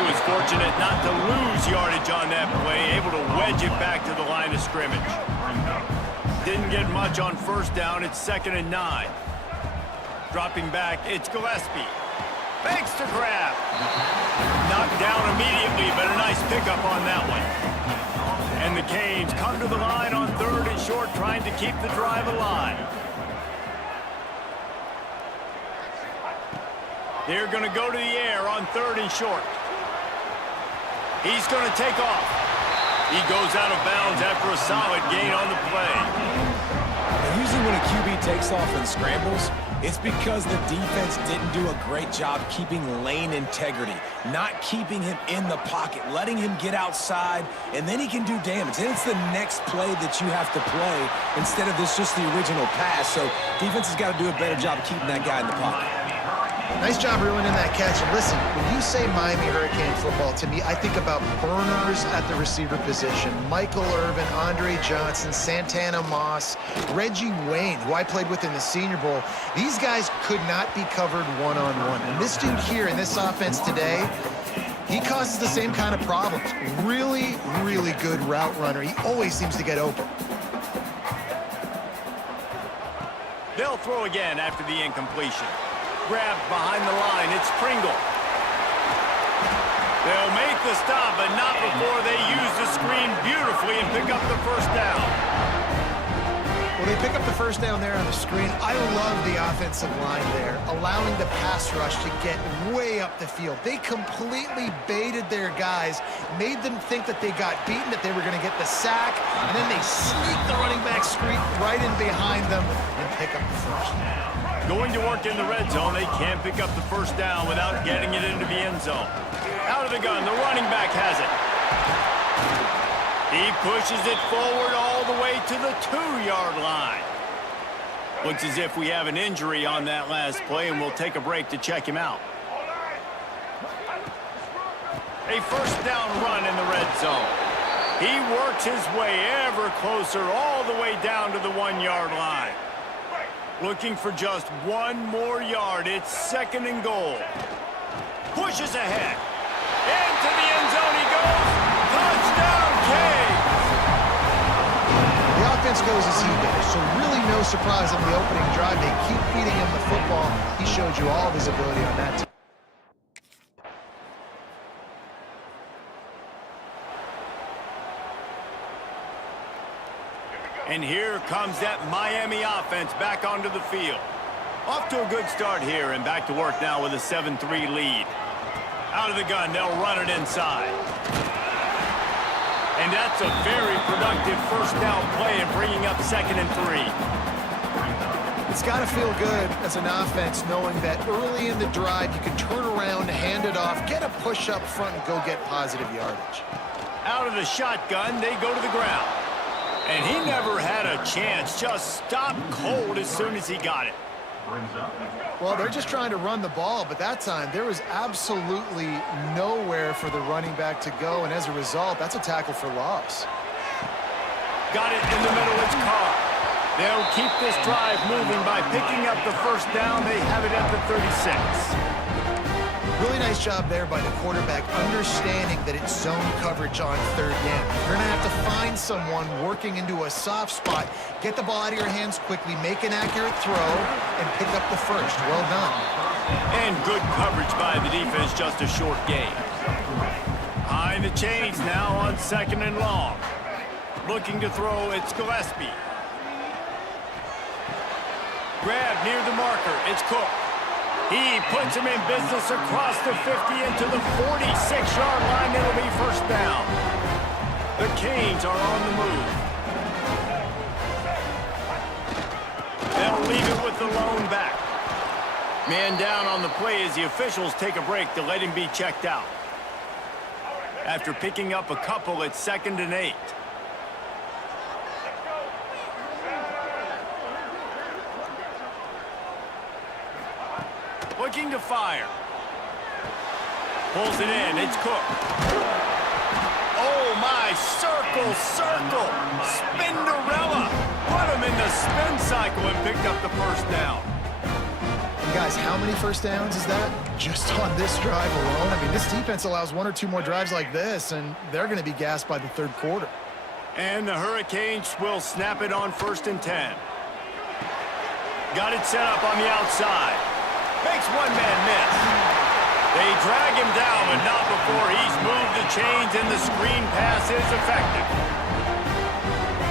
he was fortunate not to lose yardage on that play, able to wedge it back to the line of scrimmage. Didn't get much on first down. It's 2nd and 9. Dropping back, it's Gillespie. Fakes to grab. Knocked down immediately, but a nice pickup on that one. And the Canes come to the line on 3rd and short, trying to keep the drive alive. They're going to go to the air on 3rd and short. He's going to take off. He goes out of bounds after a solid gain on the play. And usually when a QB takes off and scrambles, it's because the defense didn't do a great job keeping lane integrity, not keeping him in the pocket, letting him get outside, and then he can do damage. Then it's the next play that you have to play instead of this just the original pass. So defense has got to do a better job of keeping that guy in the pocket. Nice job ruining that catch. And listen, when you say Miami Hurricane football, to me, I think about burners at the receiver position. Michael Irvin, Andre Johnson, Santana Moss, Reggie Wayne, who I played with in the Senior Bowl. These guys could not be covered one-on-one. And this dude here in this offense today, he causes the same kind of problems. Really, really good route runner. He always seems to get open. They'll throw again after the incompletion. Grabbed behind the line, it's Pringle. They'll make the stop, but not before they use the screen beautifully and pick up the first down. Well, they pick up the first down there on the screen. I love the offensive line there, allowing the pass rush to get way up the field. They completely baited their guys, made them think that they got beaten, that they were going to get the sack, and then they sneak the running back screen right in behind them and pick up the first. Going to work in the red zone, they can't pick up the first down without getting it into the end zone. Out of the gun, the running back has it. He pushes it forward all the way to the 2-yard line. Looks as if we have an injury on that last play, and we'll take a break to check him out. A first down run in the red zone. He works his way ever closer all the way down to the 1-yard line. Looking for just one more yard. It's 2nd and goal. Pushes ahead. Into the end zone he goes. Touchdown, Canes! The offense goes as he goes, so really no surprise on the opening drive. They keep feeding him the football. He showed you all of his ability on that. And here comes that Miami offense back onto the field. Off to a good start here and back to work now with a 7-3 lead. Out of the gun, they'll run it inside. And that's a very productive first down play and bringing up 2nd and 3. It's got to feel good as an offense knowing that early in the drive you can turn around, hand it off, get a push up front, and go get positive yardage. Out of the shotgun, they go to the ground. And he never had a chance, just stopped cold as soon as he got it. Well, they're just trying to run the ball, but that time there was absolutely nowhere for the running back to go, and as a result, that's a tackle for loss. Got it in the middle, it's Carr. They'll keep this drive moving by picking up the first down. They have it at the 36. Really nice job there by the quarterback, understanding that it's zone coverage on 3rd down. You're going to have to find someone working into a soft spot, get the ball out of your hands quickly, make an accurate throw, and pick up the first. Well done. And good coverage by the defense, just a short gain. Behind the chains now on 2nd and long. Looking to throw, it's Gillespie. Grab near the marker, it's Cook. He puts him in business across the 50 into the 46-yard line. It'll be first down. The Canes are on the move. They'll leave it with the lone back. Man down on the play as the officials take a break to let him be checked out. After picking up a couple, it's 2nd and 8. Looking to fire. Pulls it in. It's Cook. Oh, my. Circle, circle. Spinderella. Put him in the spin cycle and picked up the first down. Guys, how many first downs is that? Just on this drive alone? I mean, this defense allows 1 or 2 more drives like this, and they're going to be gassed by the third quarter. And the Hurricanes will snap it on 1st and 10. Got it set up on the outside. Makes one man miss. They drag him down, but not before he's moved the chains, and the screen pass is effective.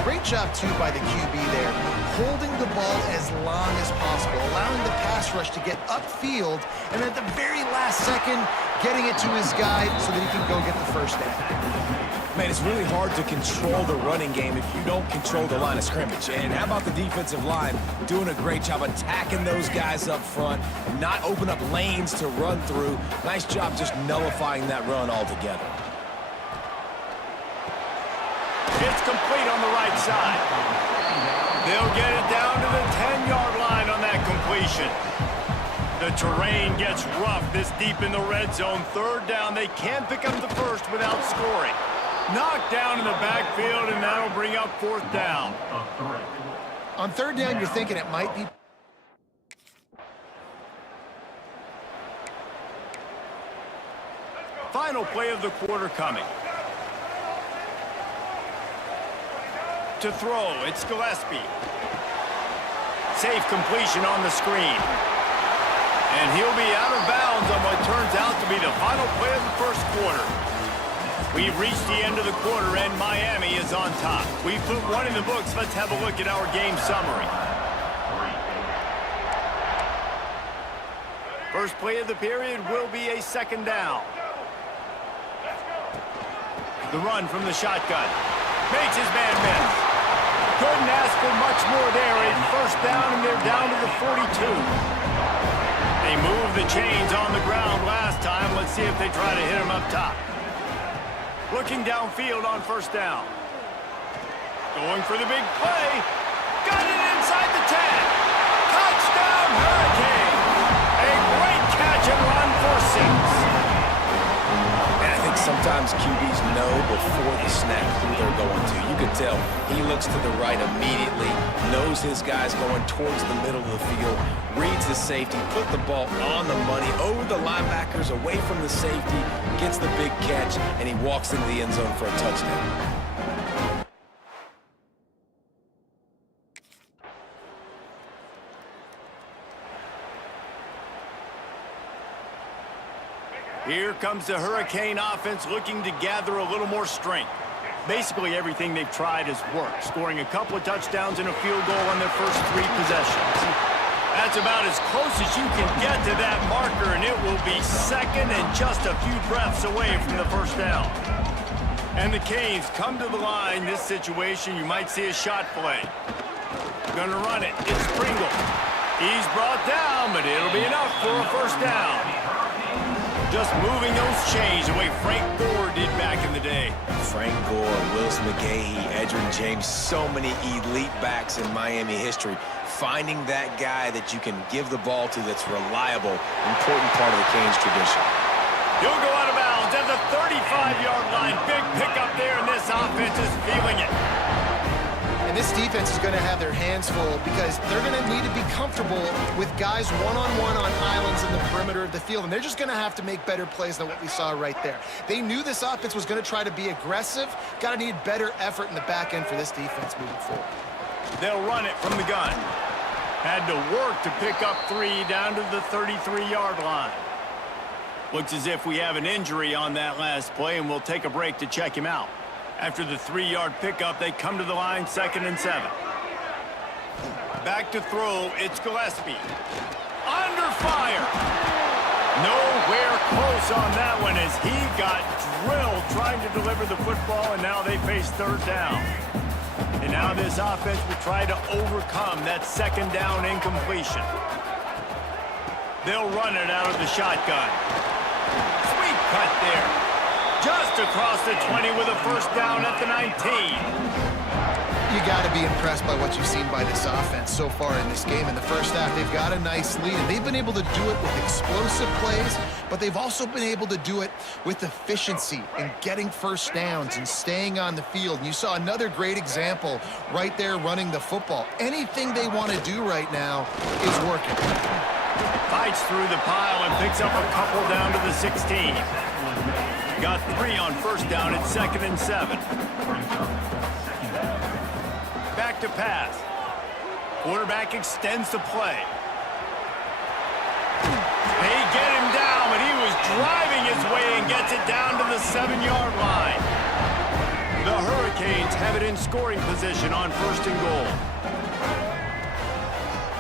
Great job, too, by the QB there, holding the ball as long as possible, allowing the pass rush to get upfield, and at the very last second, getting it to his guy so that he can go get the first down. Man, it's really hard to control the running game if you don't control the line of scrimmage. And how about the defensive line doing a great job attacking those guys up front, not open up lanes to run through. Nice job just nullifying that run altogether. It's complete on the right side. They'll get it down to the 10-yard line on that completion. The terrain gets rough this deep in the red zone. 3rd down, they can't pick up the first without scoring. Knocked down in the backfield, and that'll bring up 4th down. On 3rd down, you're thinking it might be. Final play of the quarter coming. To throw, it's Gillespie. Safe completion on the screen. And he'll be out of bounds on what turns out to be the final play of the 1st quarter. We've reached the end of the quarter, and Miami is on top. We've put one in the books. Let's have a look at our game summary. First play of the period will be a 2nd down. The run from the shotgun. Makes his man miss. Couldn't ask for much more there. A 1st down, and they're down to the 42. They moved the chains on the ground last time. Let's see if they try to hit him up top. Looking downfield on 1st down. Going for the big play. Got it inside the 10. Touchdown, Hurricane. A great catch and run for 6. And I think sometimes QBs know before the snap who they're going to. You can tell he looks to the right immediately, knows his guy's going towards the middle of the field, reads the safety, put the ball on the money, over the linebackers, away from the safety, gets the big catch, and he walks into the end zone for a touchdown. Here comes the Hurricane offense looking to gather a little more strength. Basically everything they've tried has worked, scoring a couple of touchdowns and a field goal on their first 3 possessions. That's about as close as you can get to that marker, and it will be 2nd and just a few breaths away from the 1st down. And the Canes come to the line. This situation, you might see a shot play. Gonna run it. It's Pringle. He's brought down, but it'll be enough for a 1st down. Just moving those chains the way Frank Gore did back in the day. Frank Gore, Willis McGahee, Edgerrin James, so many elite backs in Miami history. Finding that guy that you can give the ball to that's reliable, important part of the Canes tradition. He'll go out of bounds at the 35-yard line. Big pickup there, and this offense is feeling it. And this defense is going to have their hands full because they're going to need to be comfortable with guys one-on-one on islands in the perimeter of the field. And they're just going to have to make better plays than what we saw right there. They knew this offense was going to try to be aggressive. Got to need better effort in the back end for this defense moving forward. They'll run it from the gun. Had to work to pick up 3 down to the 33-yard line. Looks as if we have an injury on that last play, and we'll take a break to check him out. After the 3-yard pickup, they come to the line, 2nd and 7. Back to throw, it's Gillespie. Under fire. Nowhere close on that one as he got drilled trying to deliver the football, and now they face 3rd down. And now this offense will try to overcome that 2nd down incompletion. They'll run it out of the shotgun. Sweet cut there. Just across the 20 with a 1st down at the 19. You got to be impressed by what you've seen by this offense so far in this game. In the first half, they've got a nice lead, and they've been able to do it with explosive plays, but they've also been able to do it with efficiency and getting 1st downs and staying on the field. And you saw another great example right there running the football. Anything they want to do right now is working. Fights through the pile and picks up a couple down to the 16. Got 3 on first down at 2nd and 7. Back to pass. Quarterback extends the play. They get him down, but he was driving his way and gets it down to the 7-yard line. The Hurricanes have it in scoring position on 1st and goal.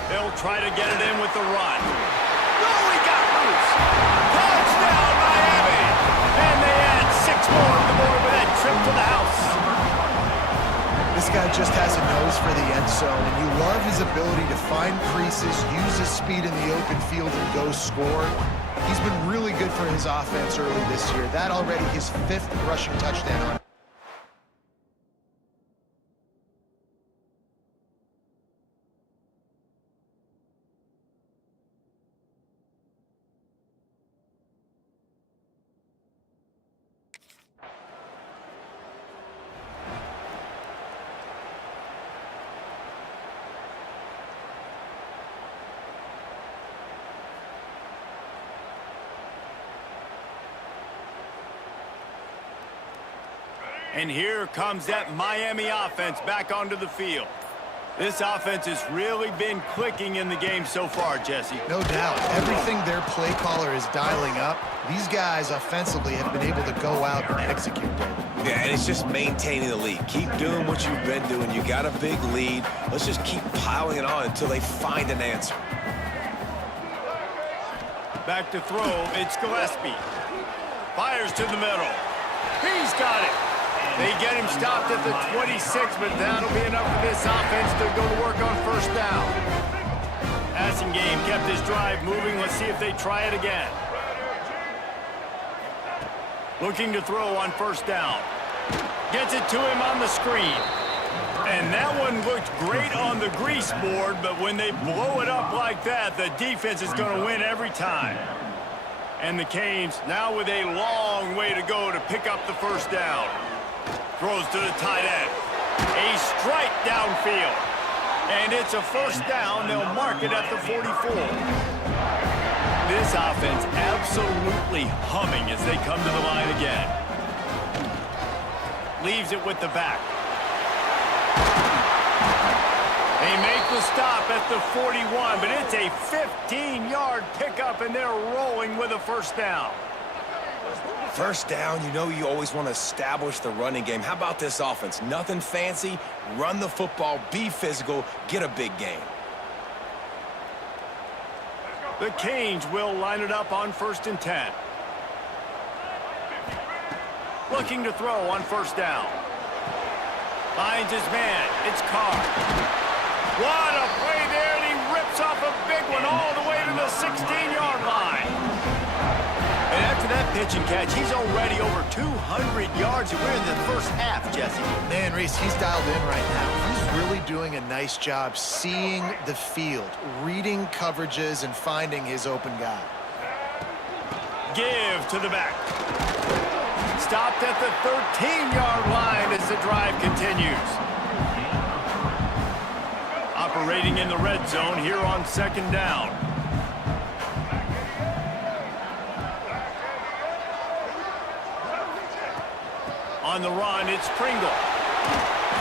They'll try to get it in with the run. Oh, he got loose. Touchdown, Miami! And they add 6 more to the board with that trip to the house. This guy just has a nose for the end zone, and you love his ability to find creases, use his speed in the open field, and go score. He's been really good for his offense early this year. That already his 5th rushing touchdown on. And here comes that Miami offense back onto the field. This offense has really been clicking in the game so far, Jesse. No doubt. Everything their play caller is dialing up, these guys offensively have been able to go out and execute, David. Yeah, and it's just maintaining the lead. Keep doing what you've been doing. You got a big lead. Let's just keep piling it on until they find an answer. Back to throw, it's Gillespie. Fires to the middle. He's got it. They get him stopped at the 26, but that'll be enough for this offense to go to work on 1st down. Passing game kept this drive moving. Let's see if they try it again. Looking to throw on 1st down. Gets it to him on the screen. And that one looked great on the grease board, but when they blow it up like that, the defense is going to win every time. And the Canes now with a long way to go to pick up the 1st down. Throws to the tight end. A strike downfield. And it's a 1st down. They'll mark it at the 44. This offense absolutely humming as they come to the line again. Leaves it with the back. They make the stop at the 41, but it's a 15-yard pickup, and they're rolling with a 1st down. 1st down, you know you always want to establish the running game. How about this offense? Nothing fancy. Run the football, be physical, get a big gain. The Canes will line it up on 1st and 10. Looking to throw on 1st down. Finds his man. It's Carr. What a play there, and he rips off a big one all the way to the 16-yard line. And after that pitch and catch, he's already over 200 yards, and we're in the 1st half, Jesse. Man, Reese, he's dialed in right now. He's really doing a nice job seeing the field, reading coverages, and finding his open guy. Give to the back. Stopped at the 13-yard line as the drive continues. Operating in the red zone here on 2nd down. On the run, it's Pringle.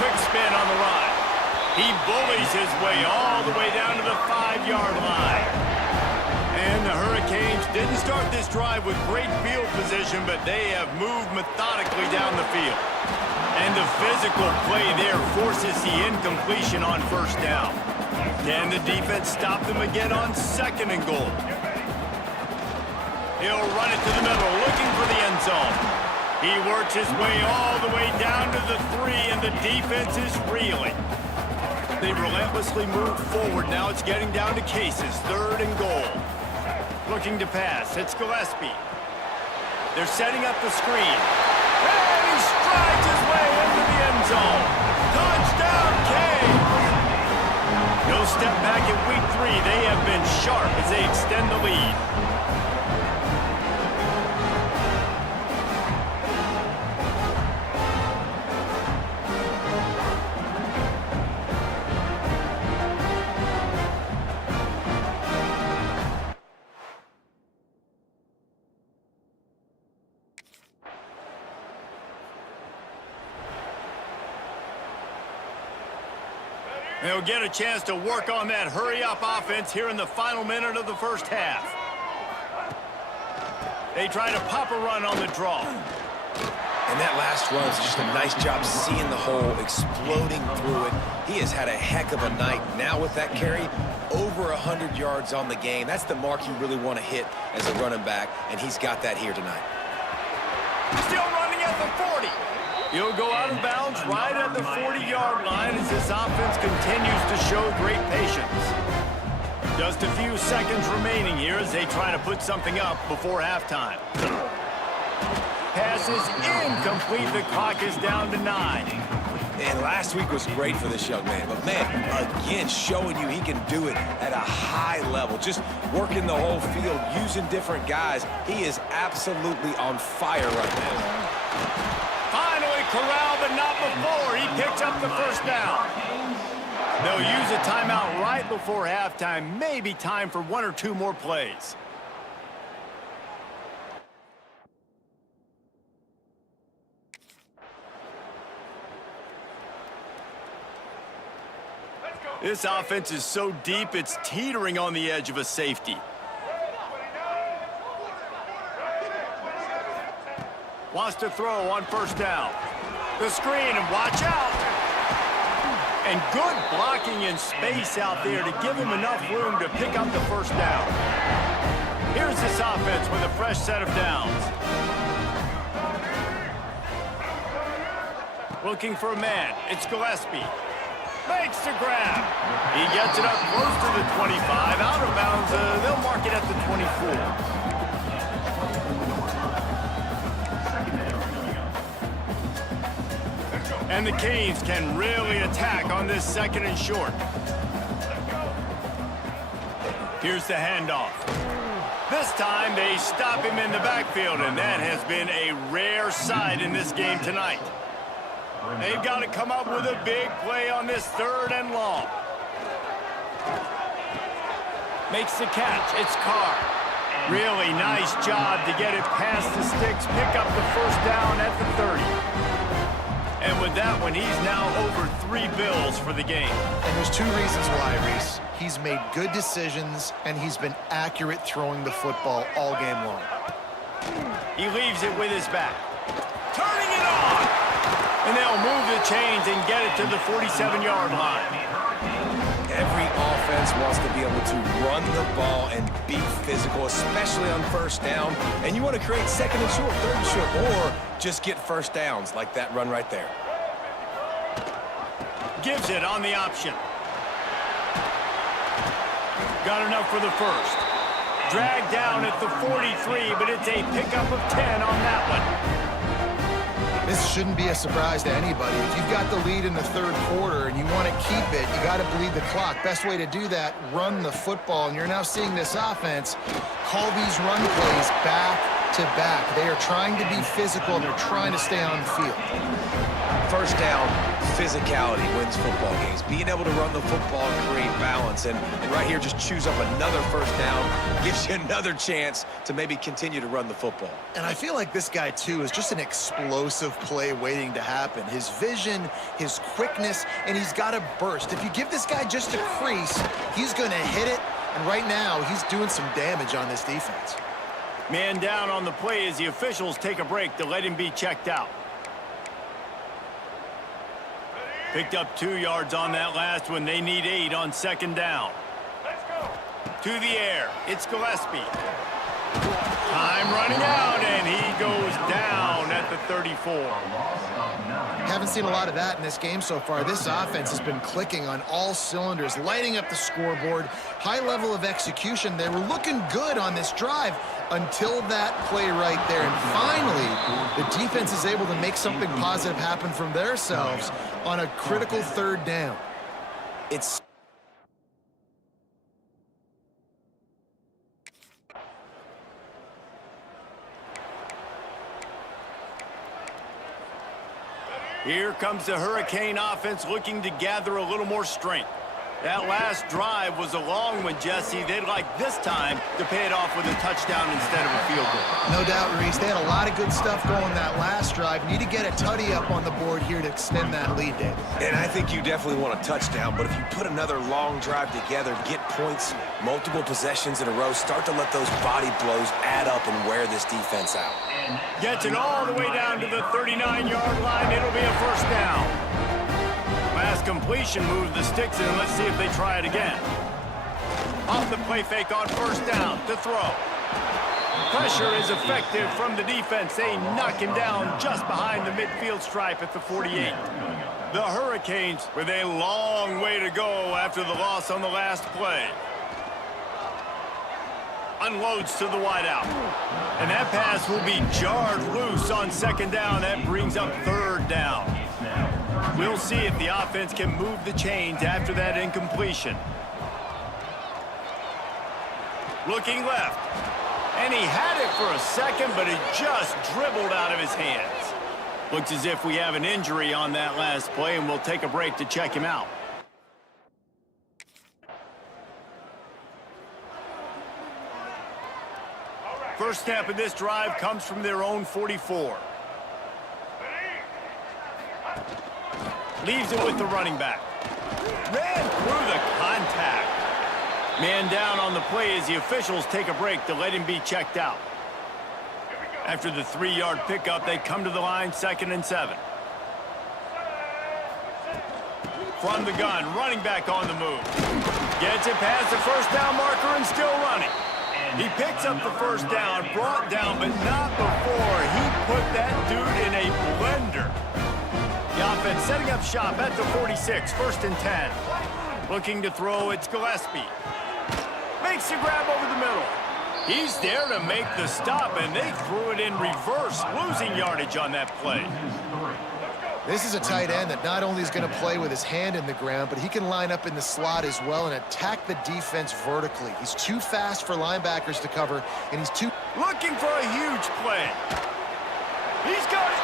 Quick spin on the run. He bullies his way all the way down to the 5-yard line. And the Hurricanes didn't start this drive with great field position, but they have moved methodically down the field. And the physical play there forces the incompletion on 1st down. Can the defense stop them again on 2nd and goal? He'll run it to the middle, looking for the end zone. He works his way all the way down to the 3, and the defense is reeling. They relentlessly move forward. Now it's getting down to Cases, 3rd and goal. Looking to pass. It's Gillespie. They're setting up the screen. And he strides his way into the end zone. Touchdown, Canes! No step back in week 3. They have been sharp as they extend the lead. They'll get a chance to work on that hurry-up offense here in the final minute of the first half. They try to pop a run on the draw. And that last run is just a nice job seeing the hole, exploding through it. He has had a heck of a night. Now with that carry, over 100 yards on the game. That's the mark you really want to hit as a running back, and he's got that here tonight. Still running at the 40. He'll go out of bounds right at the 40-yard line as this offense continues to show great patience. Just a few seconds remaining here as they try to put something up before halftime. Pass is incomplete. The clock is down to 9. And last week was great for this young man. But, man, again, showing you he can do it at a high level. Just working the whole field, using different guys. He is absolutely on fire right now. Finally corralled, but not before. He picks up the first down. They'll use a timeout right before halftime. Maybe time for 1 or 2 more plays. This offense is so deep, it's teetering on the edge of a safety. Wants to throw on first down. The screen, and watch out. And good blocking in space out there to give him enough room to pick up the first down. Here's this offense with a fresh set of downs. Looking for a man. It's Gillespie. Makes the grab. He gets it up close to the 25. Out of bounds. They'll mark it at the 24. And the Canes can really attack on this 2nd and short. Here's the handoff. This time they stop him in the backfield, and that has been a rare sight in this game tonight. They've got to come up with a big play on this 3rd and long. Makes the catch. It's Carr. Really nice job to get it past the sticks, pick up the first down at the 30. And with that one, he's now over 3 bills for the game. And there's 2 reasons why, Reese. He's made good decisions, and he's been accurate throwing the football all game long. He leaves it with his back. Turning it on! And they'll move the chains and get it to the 47-yard line. Every offense wants to be able to run the ball and be physical, especially on first down. And you want to create 2nd and short, 3rd and short, or just get first downs like that run right there. Gives it on the option. Got enough for the first. Dragged down at the 43, but it's a pickup of 10 on that one. This shouldn't be a surprise to anybody. If you've got the lead in the 3rd quarter and you want to keep it, you got to bleed the clock. Best way to do that, run the football. And you're now seeing this offense call these run plays back to back. They are trying to be physical, and they're trying to stay on the field. First down, physicality wins football games. Being able to run the football and create balance. And right here, just choose up another first down, gives you another chance to maybe continue to run the football. And I feel like this guy, too, is just an explosive play waiting to happen. His vision, his quickness, and he's got a burst. If you give this guy just a crease, he's going to hit it. And right now, he's doing some damage on this defense. Man down on the play as the officials take a break to let him be checked out. Picked up 2 yards on that last one. They need 8 on 2nd down. Let's go. To the air. It's Gillespie. Time running out, and he goes down at the 34. Haven't seen a lot of that in this game so far. This offense has been clicking on all cylinders, lighting up the scoreboard. High level of execution. They were looking good on this drive until that play right there. And finally, the defense is able to make something positive happen from themselves on a critical 3rd down. It's Here comes the Hurricane offense looking to gather a little more strength. That last drive was a long one, Jesse. They'd like this time to pay it off with a touchdown instead of a field goal. No doubt, Reese. They had a lot of good stuff going that last drive. Need to get a tutty up on the board here to extend that lead, Dave. And I think you definitely want a touchdown, but if you put another long drive together, get points, multiple possessions in a row, start to let those body blows add up and wear this defense out. Gets it all the way down to the 39-yard line. It'll be a first down. Last completion moved the sticks in. Let's see if they try it again. Off the play fake on first down to throw. Pressure is effective from the defense. They knock him down just behind the midfield stripe at the 48. The Hurricanes with a long way to go after the loss on the last play. Unloads to the wideout. And that pass will be jarred loose on second down. That brings up third down. We'll see if the offense can move the chains after that incompletion. Looking left. And he had it for a second, but it just dribbled out of his hands. Looks as if we have an injury on that last play, and we'll take a break to check him out. First snap of this drive comes from their own 44. Leaves it with the running back. Ran through the contact. Man down on the play as the officials take a break to let him be checked out. After the 3-yard pickup, they come to the line, 2nd and 7. From the gun, running back on the move. Gets it past the first down marker and still running. He picks up the first down, brought down, but not before he put that dude in a blender. The offense setting up shop at the 46, 1st and 10. Looking to throw, it's Gillespie. Makes the grab over the middle. He's there to make the stop, and they threw it in reverse, losing yardage on that play. This is a tight end that not only is going to play with his hand in the ground, but he can line up in the slot as well and attack the defense vertically. He's too fast for linebackers to cover, and he's too... Looking for a huge play. He's got it.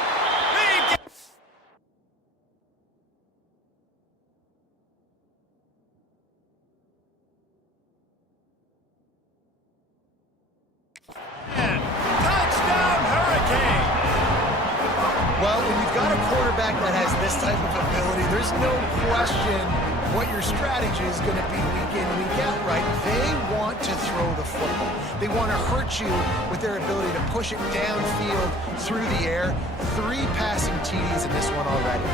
Well, when you've got a quarterback that has this type of ability, there's no question what your strategy is going to be week in, week out, right? They want to throw the football. They want to hurt you with their ability to push it downfield through the air. 3 passing TDs in this one already.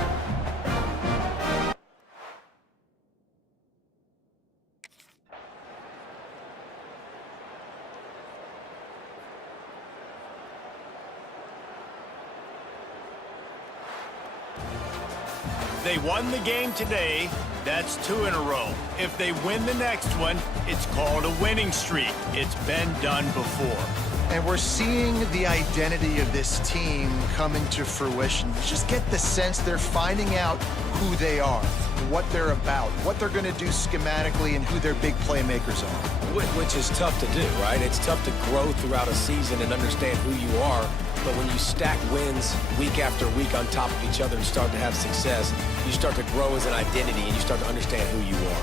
They won the game today. That's 2 in a row. If they win the next one, it's called a winning streak. It's been done before. And we're seeing the identity of this team coming to fruition. You just get the sense they're finding out who they are, what they're about, what they're going to do schematically, and who their big playmakers are. Which is tough to do, right? It's tough to grow throughout a season and understand who you are. But when you stack wins week after week on top of each other and start to have success, you start to grow as an identity and you start to understand who you are.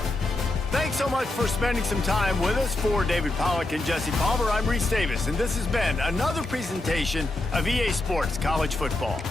Thanks so much for spending some time with us. For David Pollack and Jesse Palmer, I'm Reese Davis, and this has been another presentation of EA Sports College Football.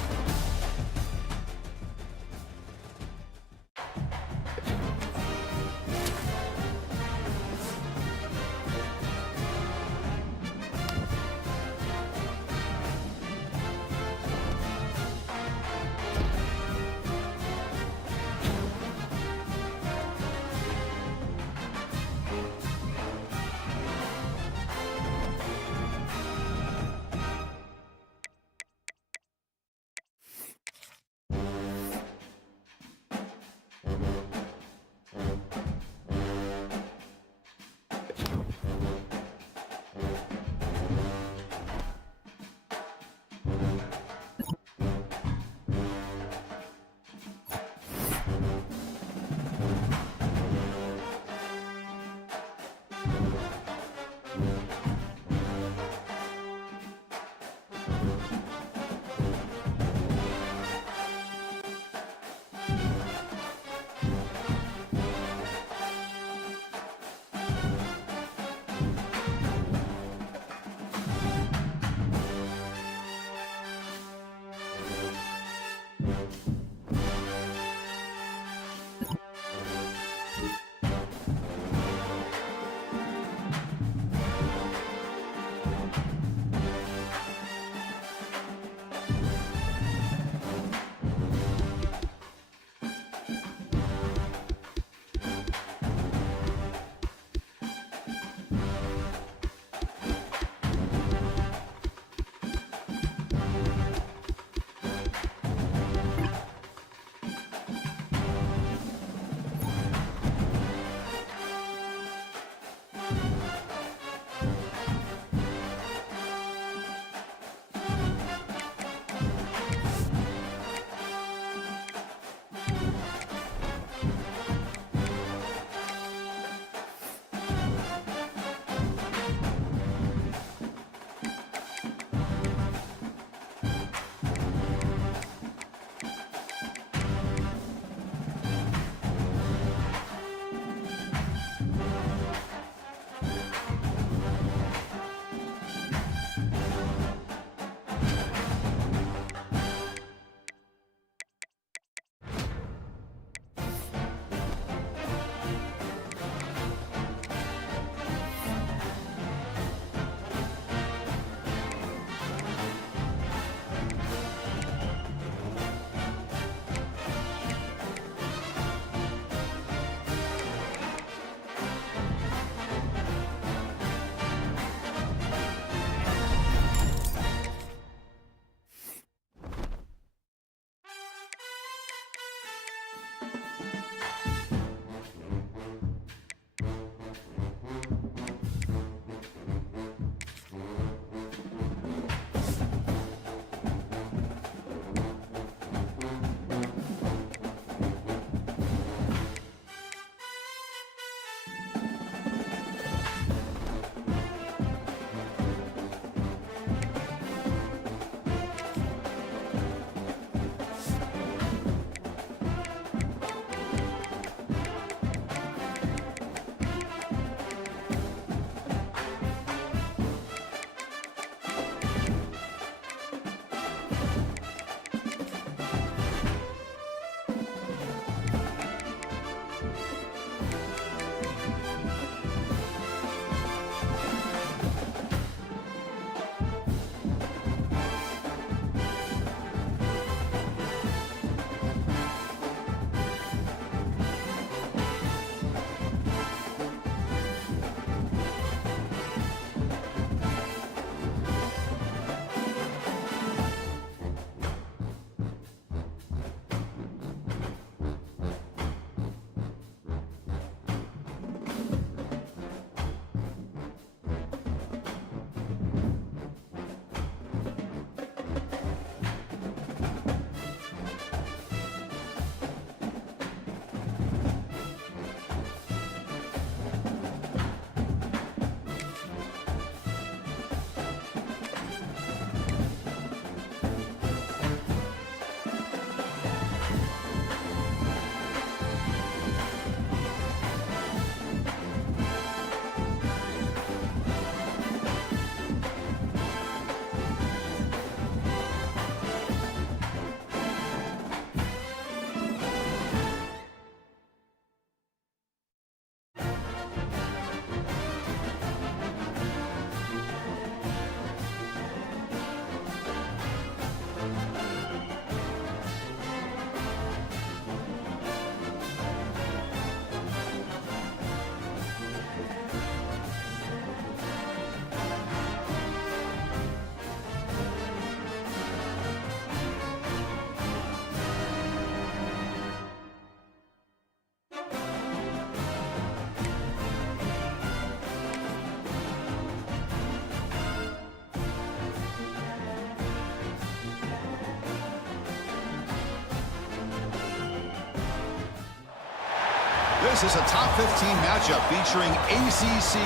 This is a top 15 matchup featuring ACC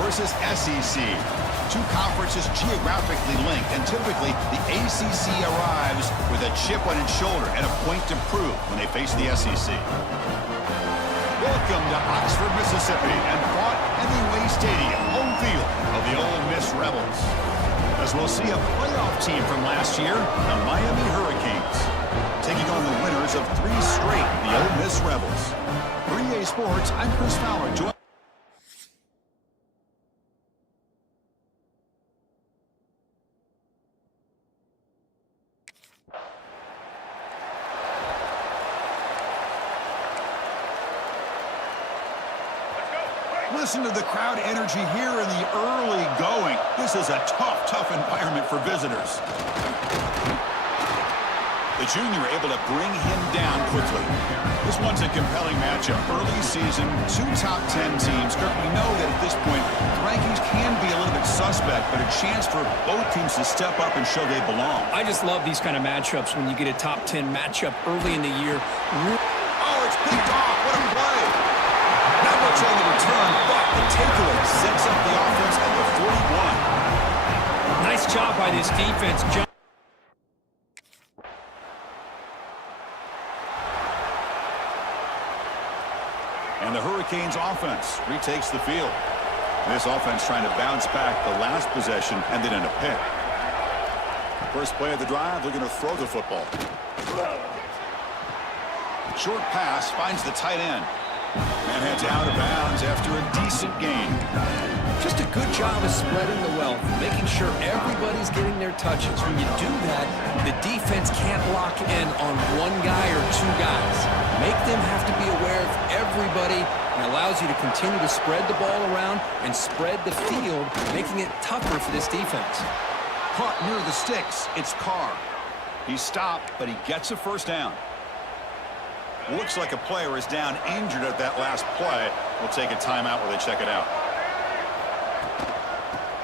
versus SEC. Two conferences geographically linked, and typically the ACC arrives with a chip on its shoulder and a point to prove when they face the SEC. Welcome to Oxford, Mississippi, and Vaught Hemingway Stadium, home field of the Ole Miss Rebels. As we'll see a playoff team from last year, the Miami Hurricanes, taking on the winners of 3 straight, the Ole Miss Rebels. For EA Sports, I'm Chris Fowler. Listen to the crowd energy here in the early going. This is a tough environment for visitors. The junior able to bring him down quickly. This one's a compelling matchup. Early season, 2 top 10 teams. Kirk, we know that at this point, the rankings can be a little bit suspect, but a chance for both teams to step up and show they belong. I just love these kind of matchups when you get a top 10 matchup early in the year. Oh, it's picked off. What a play. Not much on the return, but the takeaway sets up the offense at the 41. Nice job by this defense. And the Hurricanes offense retakes the field. This offense trying to bounce back the last possession ended in a pick. First play of the drive, they're going to throw the football. Short pass finds the tight end. And heads out of bounds after a decent gain. Just a good job of spreading the wealth, making sure everybody's getting their touches. When you do that, the defense can't lock in on one guy or 2 guys. Make them have to be aware of everybody, and allows you to continue to spread the ball around and spread the field, making it tougher for this defense. Caught near the sticks. It's Carr. He stopped, but he gets a first down. Looks like a player is down injured at that last play. We'll take a timeout while they check it out.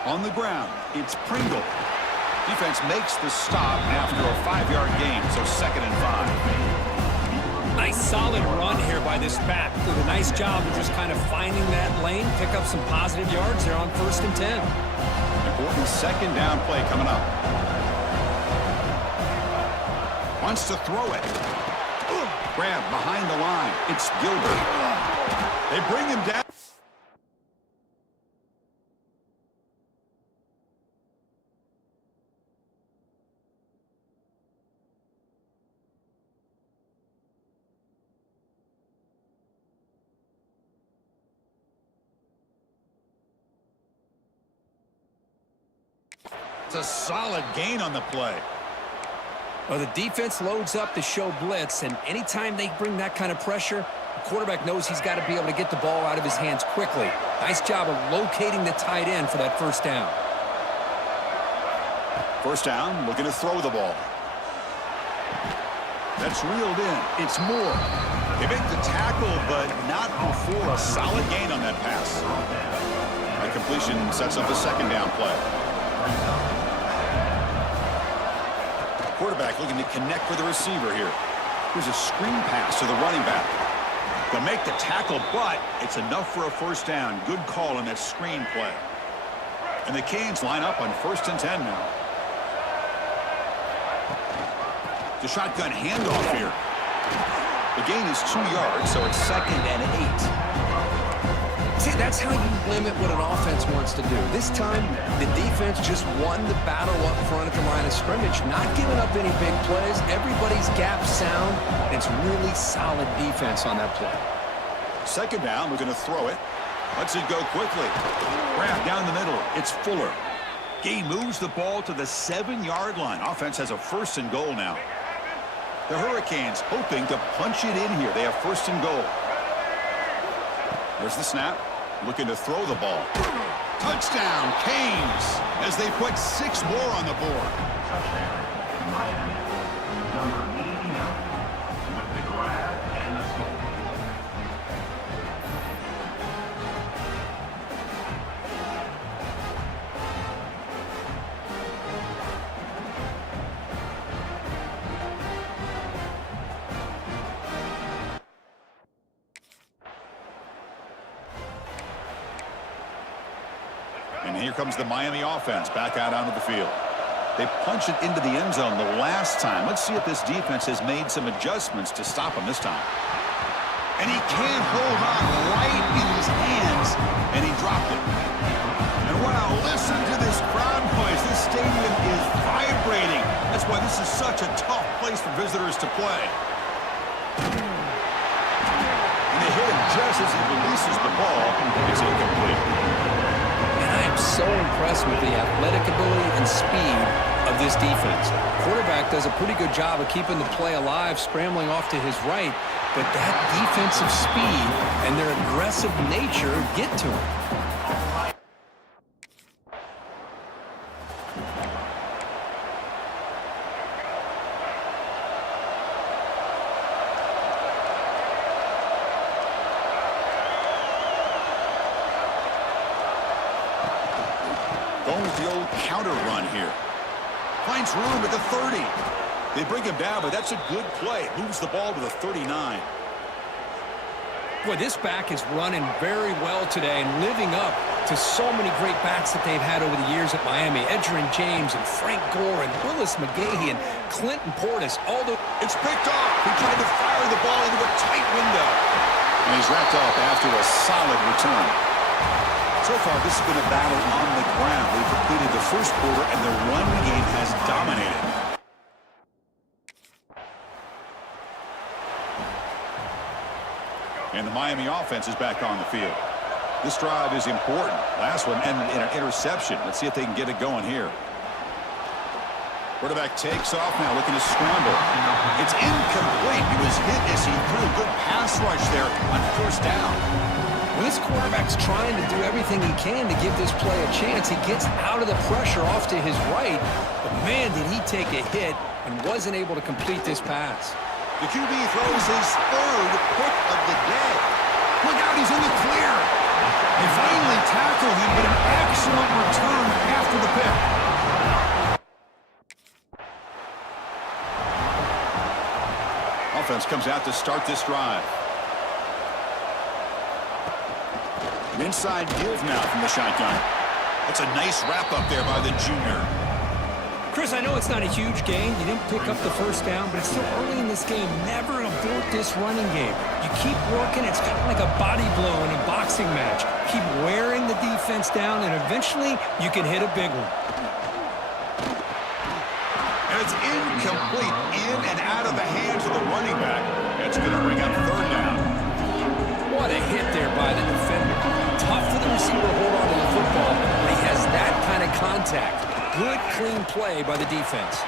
On the ground, it's Pringle. Defense makes the stop after a 5-yard gain, so 2nd and 5. Nice solid run here by this back. Did a nice job of just kind of finding that lane, pick up some positive yards there on 1st and 10. Important 2nd down play coming up. Wants to throw it. Grab behind the line. It's Gilbert. They bring him down. It's a solid gain on the play. Well, the defense loads up to show blitz, and anytime they bring that kind of pressure, the quarterback knows he's got to be able to get the ball out of his hands quickly. Nice job of locating the tight end for that 1st down. First down, looking to throw the ball. That's reeled in. It's Moore. They make the tackle, but not before a solid gain on that pass. The completion sets up the 2nd down play. Quarterback looking to connect with the receiver here. Here's a screen pass to the running back. They'll make the tackle, but it's enough for a 1st down. Good call on that screen play. And the Canes line up on 1st and 10 now. The shotgun handoff here. The gain is 2 yards, so it's 2nd and 8. See, that's how you limit what an offense wants to do. This time, the defense just won the battle up front at the line of scrimmage, not giving up any big plays. Everybody's gap sound, and it's really solid defense on that play. 2nd down, we're going to throw it. Lets it go quickly. Grab down the middle. It's Fuller. He moves the ball to the 7-yard line. Offense has a 1st and goal now. The Hurricanes hoping to punch it in here. They have 1st and goal. There's the snap. Looking to throw the ball. Touchdown, Canes, as they put 6 more on the board. Number 89 with the grab and the score. And here comes the Miami offense back out onto the field. They punched it into the end zone the last time. Let's see if this defense has made some adjustments to stop him this time. And he can't hold on right in his hands, and he dropped it. And wow, listen to this crowd noise. This stadium is vibrating. That's why this is such a tough place for visitors to play. And they hit him just as he releases the ball. It's incomplete. And I am so impressed with the athletic ability and speed of this defense. Quarterback does a pretty good job of keeping the play alive, scrambling off to his right, but that defensive speed and their aggressive nature get to him. Going with the old counter run here. Finds room at the 30. They bring him down, but that's a good play. Moves the ball to the 39. Boy, this back is running very well today and living up to so many great backs that they've had over the years at Miami. Edgerrin James and Frank Gore and Willis McGahee and Clinton Portis. It's picked off. He tried to fire the ball into a tight window. And he's wrapped up after a solid return. So far, this has been a battle on the ground. They've completed the first quarter, and the run game has dominated. And the Miami offense is back on the field. This drive is important. Last one ended in an interception. Let's see if they can get it going here. Quarterback takes off now, looking to scramble. It's incomplete. He was hit as he threw a good pass rush there on first down. When this quarterback's trying to do everything he can to give this play a chance, he gets out of the pressure off to his right. But man, did he take a hit and wasn't able to complete this pass. The QB throws his third pick of the day. Look out, he's in the clear. They finally tackle him, but an excellent return after the pick. Offense comes out to start this drive. An inside give now from the shotgun. That's a nice wrap up there by the junior. Chris, I know it's not a huge gain. You didn't pick up the first down, but it's still early in this game. Never abort this running game. You keep working. It's kind of like a body blow in a boxing match. Keep wearing the defense down, and eventually you can hit a big one. And it's incomplete. In and out of the hands of the running back. It's going to bring up third down. What a hit there by the defender. Tough for the receiver to hold on to the football, but he has that kind of contact. Good, clean play by the defense.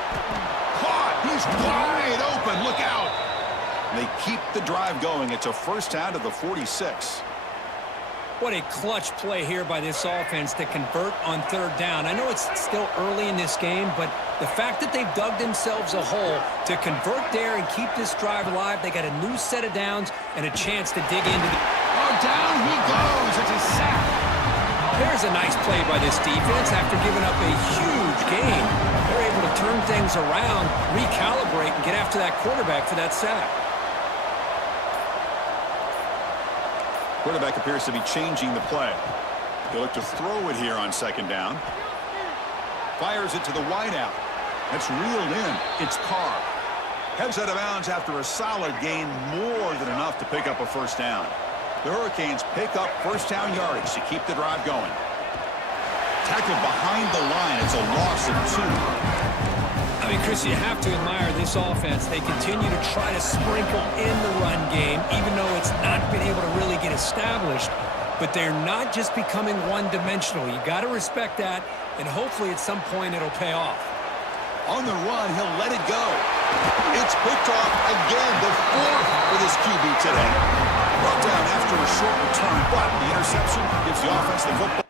Caught! He's wide open. Look out! They keep the drive going. It's a first down to the 46. What a clutch play here by this offense to convert on third down. I know it's still early in this game, but the fact that they've dug themselves a hole to convert there and keep this drive alive, they got a new set of downs and a chance to dig into the... Oh, down he goes. It's a sack. There's a nice play by this defense after giving up a huge gain. They're able to turn things around, recalibrate, and get after that quarterback for that sack. Quarterback appears to be changing the play. They look to throw it here on second down. Fires it to the wideout. That's reeled in. It's Carr. Heads out of bounds after a solid gain, more than enough to pick up a first down. The Hurricanes pick up first down yardage to keep the drive going. Tackled behind the line. It's a loss of 2. I mean, Chris, you have to admire this offense. They continue to try to sprinkle in the run game, even though it's not been able to really get established. But they're not just becoming one-dimensional. You got to respect that, and hopefully at some point it'll pay off. On the run, he'll let it go. It's picked off again, the 4th for this QB today. Brought down after a short return, but the interception gives the offense the football.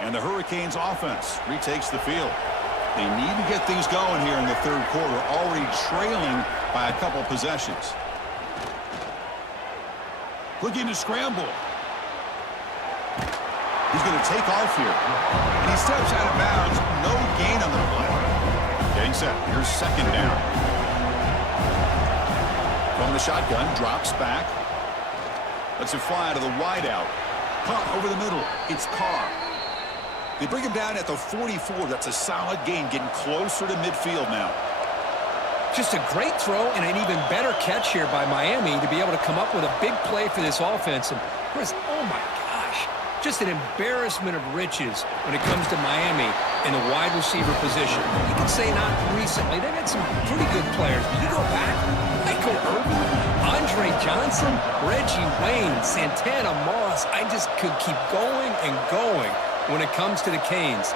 And the Hurricanes offense retakes the field. They need to get things going here in the third quarter, already trailing by a couple possessions. Looking to scramble. He's going to take off here. And he steps out of bounds. No gain on the play. Getting set. Here's second down. shotgun, drops back. Lets it fly to the wideout. Caught over the middle. It's Carr. They bring him down at the 44. That's a solid gain, getting closer to midfield now. Just a great throw and an even better catch here by Miami to be able to come up with a big play for this offense. And Chris, oh my gosh, just an embarrassment of riches when it comes to Miami in the wide receiver position. You can say not recently. They've had some pretty good players. But you go back, Michael Irvin, Andre Johnson, Reggie Wayne, Santana Moss. I just could keep going and going when it comes to the Canes.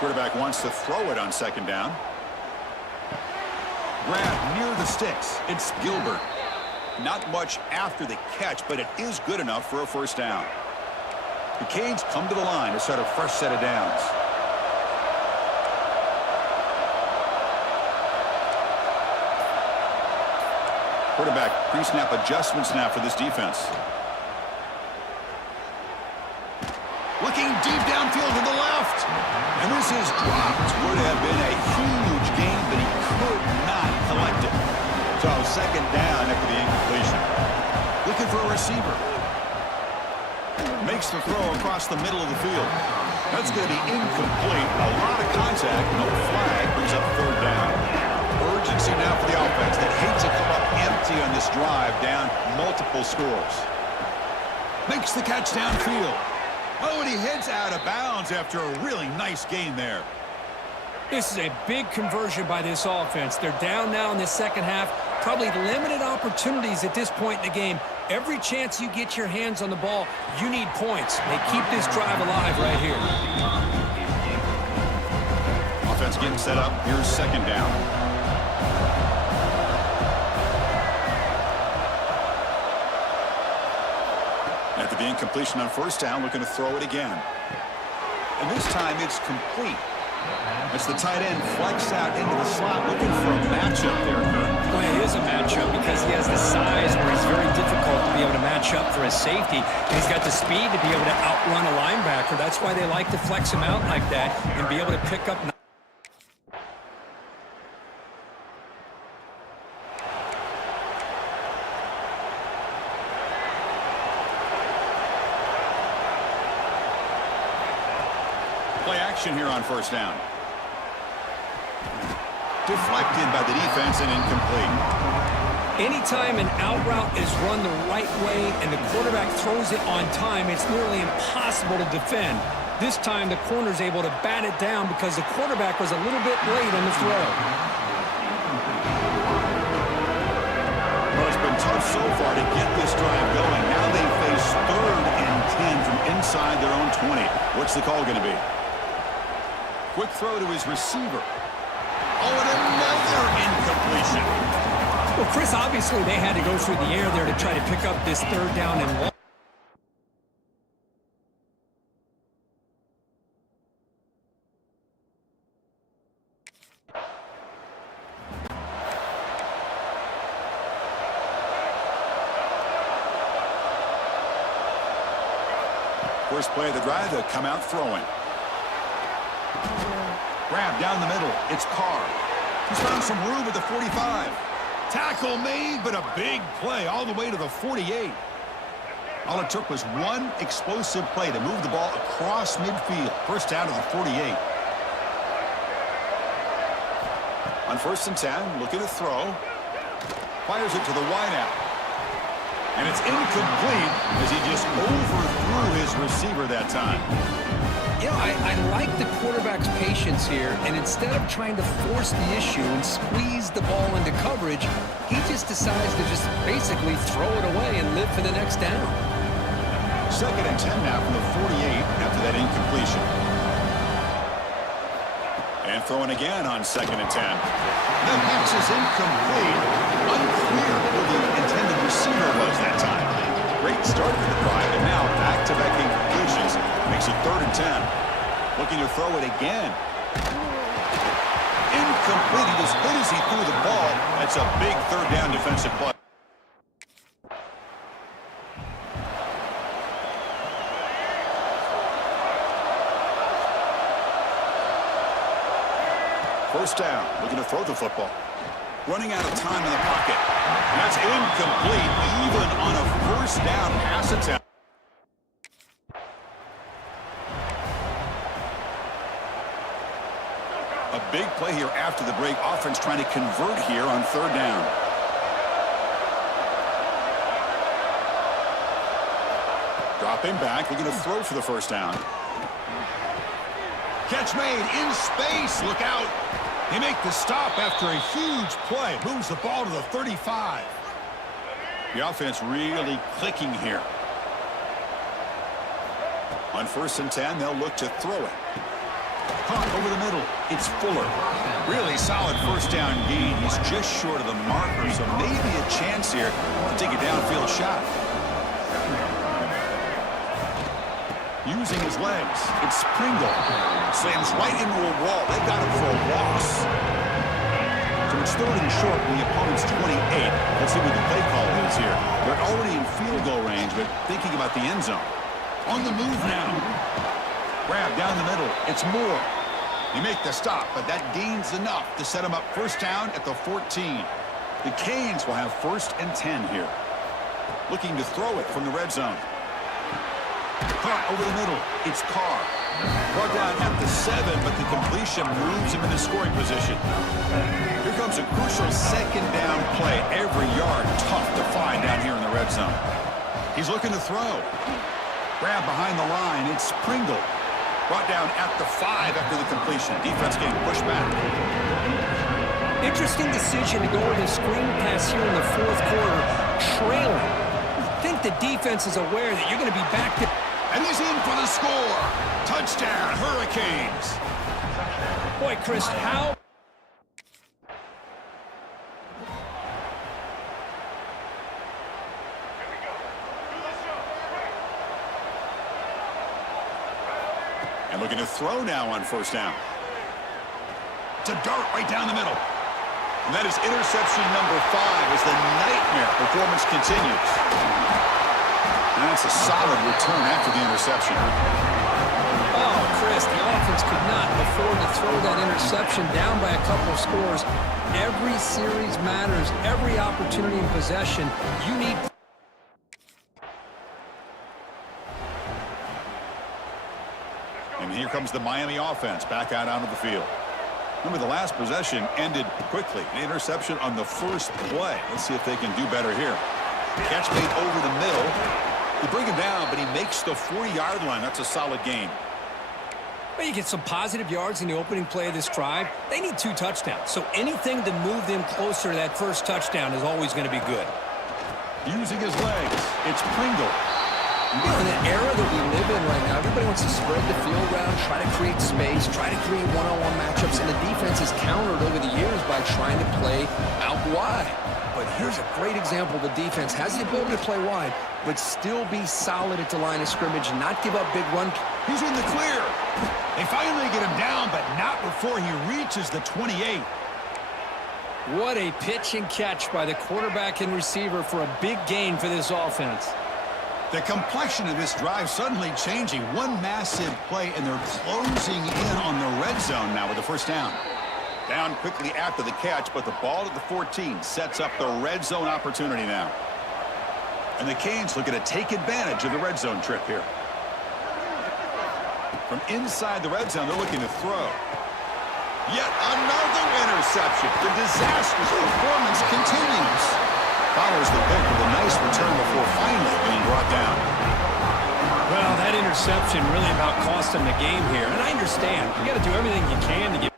Quarterback wants to throw it on second down. Grab near the sticks. It's Gilbert. Not much after the catch, but it is good enough for a first down. The Canes come to the line to start a fresh set of downs. Quarterback pre-snap adjustments now for this defense. Looking deep downfield to the left. And this is dropped. Would have been a huge gain, but he could not collect it. So second down after the incompletion. Looking for a receiver. Makes the throw across the middle of the field. That's going to be incomplete. A lot of contact. No flag. Brings up third down. Urgency now for the offense that hates to come up empty on this drive, down multiple scores. Makes the catch downfield. Oh, and he heads out of bounds after a really nice gain there. This is a big conversion by this offense. They're down now in the second half. Probably limited opportunities at this point in the game. Every chance you get your hands on the ball, you need points. They keep this drive alive right here. Offense getting set up. Here's second down. After the incompletion on first down, looking to throw it again. And this time it's complete. It's the tight end flexed out into the slot, looking for a matchup there, Kurt. Well, it is a matchup because he has the size where it's very difficult to be able to match up for his safety. And he's got the speed to be able to outrun a linebacker. That's why they like to flex him out like that and be able to pick up. Play action here on first down. Deflected by the defense and incomplete. Anytime an out route is run the right way and the quarterback throws it on time, it's nearly impossible to defend. This time the corner's able to bat it down because the quarterback was a little bit late on the throw. Well, it's been tough so far to get this drive going. Now they face 3rd and 10 from inside their own 20. What's the call going to be? Quick throw to his receiver. Oh, and another incompletion. Well, Chris, obviously they had to go through the air there to try to pick up this third down and long. First play of the drive, they'll come out throwing. Grab down the middle. It's Carr. He's found some room at the 45. Tackle made, but a big play all the way to the 48. All it took was one explosive play to move the ball across midfield. First down to the 48. On 1st and 10, looking to throw. Fires it to the wideout. And it's incomplete as he just overthrew his receiver that time. You know, I like the quarterback's patience here, and instead of trying to force the issue and squeeze the ball into coverage, he just decides to just basically throw it away and live for the next down. 2nd and 10 now from the 48 after that incompletion. And throwing again on 2nd and 10. The pass is incomplete. Unclear who the intended receiver was that time. Great start to the drive, and now back-to-back incompletions makes it 3rd and 10. Looking to throw it again. Incomplete. As good as he threw the ball, that's a big 3rd down defensive play. First down, looking to throw the football. running out of time in the pocket. And that's incomplete, even on a first down pass attempt. A big play here after the break. Offense trying to convert here on third down. Dropping back, looking to throw for the first down. Catch made in space. Look out. They make the stop after a huge play. Moves the ball to the 35. The offense really clicking here. On 1st and 10, they'll look to throw it. Caught over the middle. It's Fuller. Really solid first down gain. He's just short of the marker, so maybe a chance here to take a downfield shot. Using his legs. It's Pringle. Slams right into a wall. They got him for a loss. So it's 3rd and short from the opponent's 28. Let's see what the play call is here. They're already in field goal range, but thinking about the end zone. On the move now. Grab down the middle. It's Moore. They make the stop, but that gains enough to set him up first down at the 14. The Canes will have 1st and 10 here. Looking to throw it from the red zone. Caught over the middle. It's Carr. Brought down at the 7, but the completion moves him into scoring position. Here comes a crucial second down play. Every yard tough to find down here in the red zone. He's looking to throw. Grab behind the line. It's Pringle. Brought down at the 5 after the completion. Defense getting pushed back. Interesting decision to go with a screen pass here in the 4th quarter, trailing. I think the defense is aware that you're going to be back to... And he's in for the score. Touchdown, Hurricanes. Boy, Chris, how... And looking to throw now on first down. It's a dart right down the middle. And that is interception number 5 as the nightmare performance continues. And that's a solid return after the interception. Oh, Chris, the offense could not afford to throw that interception down by a couple of scores. Every series matters. Every opportunity in possession, you need... And here comes the Miami offense back out onto the field. Remember, the last possession ended quickly. An interception on the first play. Let's see if they can do better here. Catch made over the middle. They bring him down, but he makes the 40-yard line. That's a solid gain. Well, you get some positive yards in the opening play of this drive. They need 2 touchdowns, so anything to move them closer to that first touchdown is always going to be good. Using his legs, it's Pringle. You know, in the era that we live in right now, everybody wants to spread the field around, try to create space, try to create one-on-one matchups, and the defense has countered over the years by trying to play out wide. But here's a great example. The defense has the ability to play wide, but still be solid at the line of scrimmage, not give up big run. He's in the clear. They finally get him down, but not before he reaches the 28. What a pitch and catch by the quarterback and receiver for a big gain for this offense. The complexion of this drive suddenly changing. One massive play, and they're closing in on the red zone now with the first down. Down quickly after the catch, but the ball at the 14 sets up the red zone opportunity now. And the Canes looking to take advantage of the red zone trip here. From inside the red zone, they're looking to throw. Yet another interception. The disastrous performance continues. Follows the pick with a nice return before finally being brought down. Well, that interception really about cost them the game here. And I understand. You got to do everything you can to get...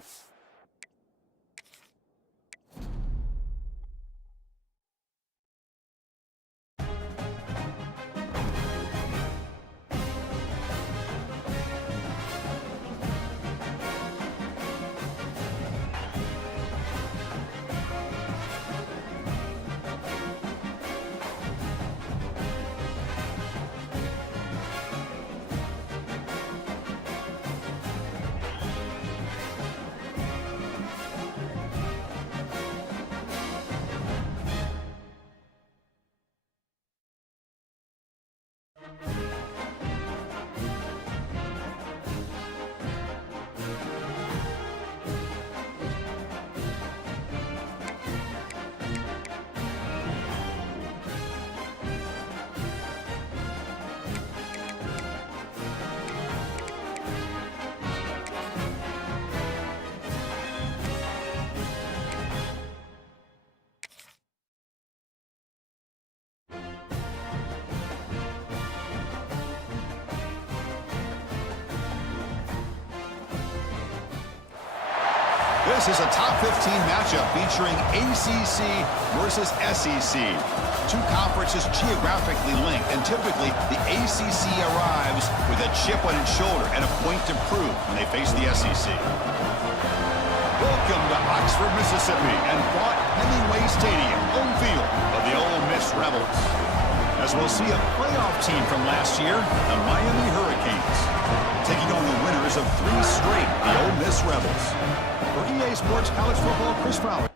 This is a top 15 matchup featuring ACC versus SEC. Two conferences geographically linked, and typically the ACC arrives with a chip on its shoulder and a point to prove when they face the SEC. Welcome to Oxford, Mississippi, and Hemingway Stadium, home field of the Ole Miss Rebels. As we'll see a playoff team from last year, the Miami Hurricanes, taking on the winners of 3 straight, the Ole Miss Rebels. For EA Sports College Football, Chris Fowler.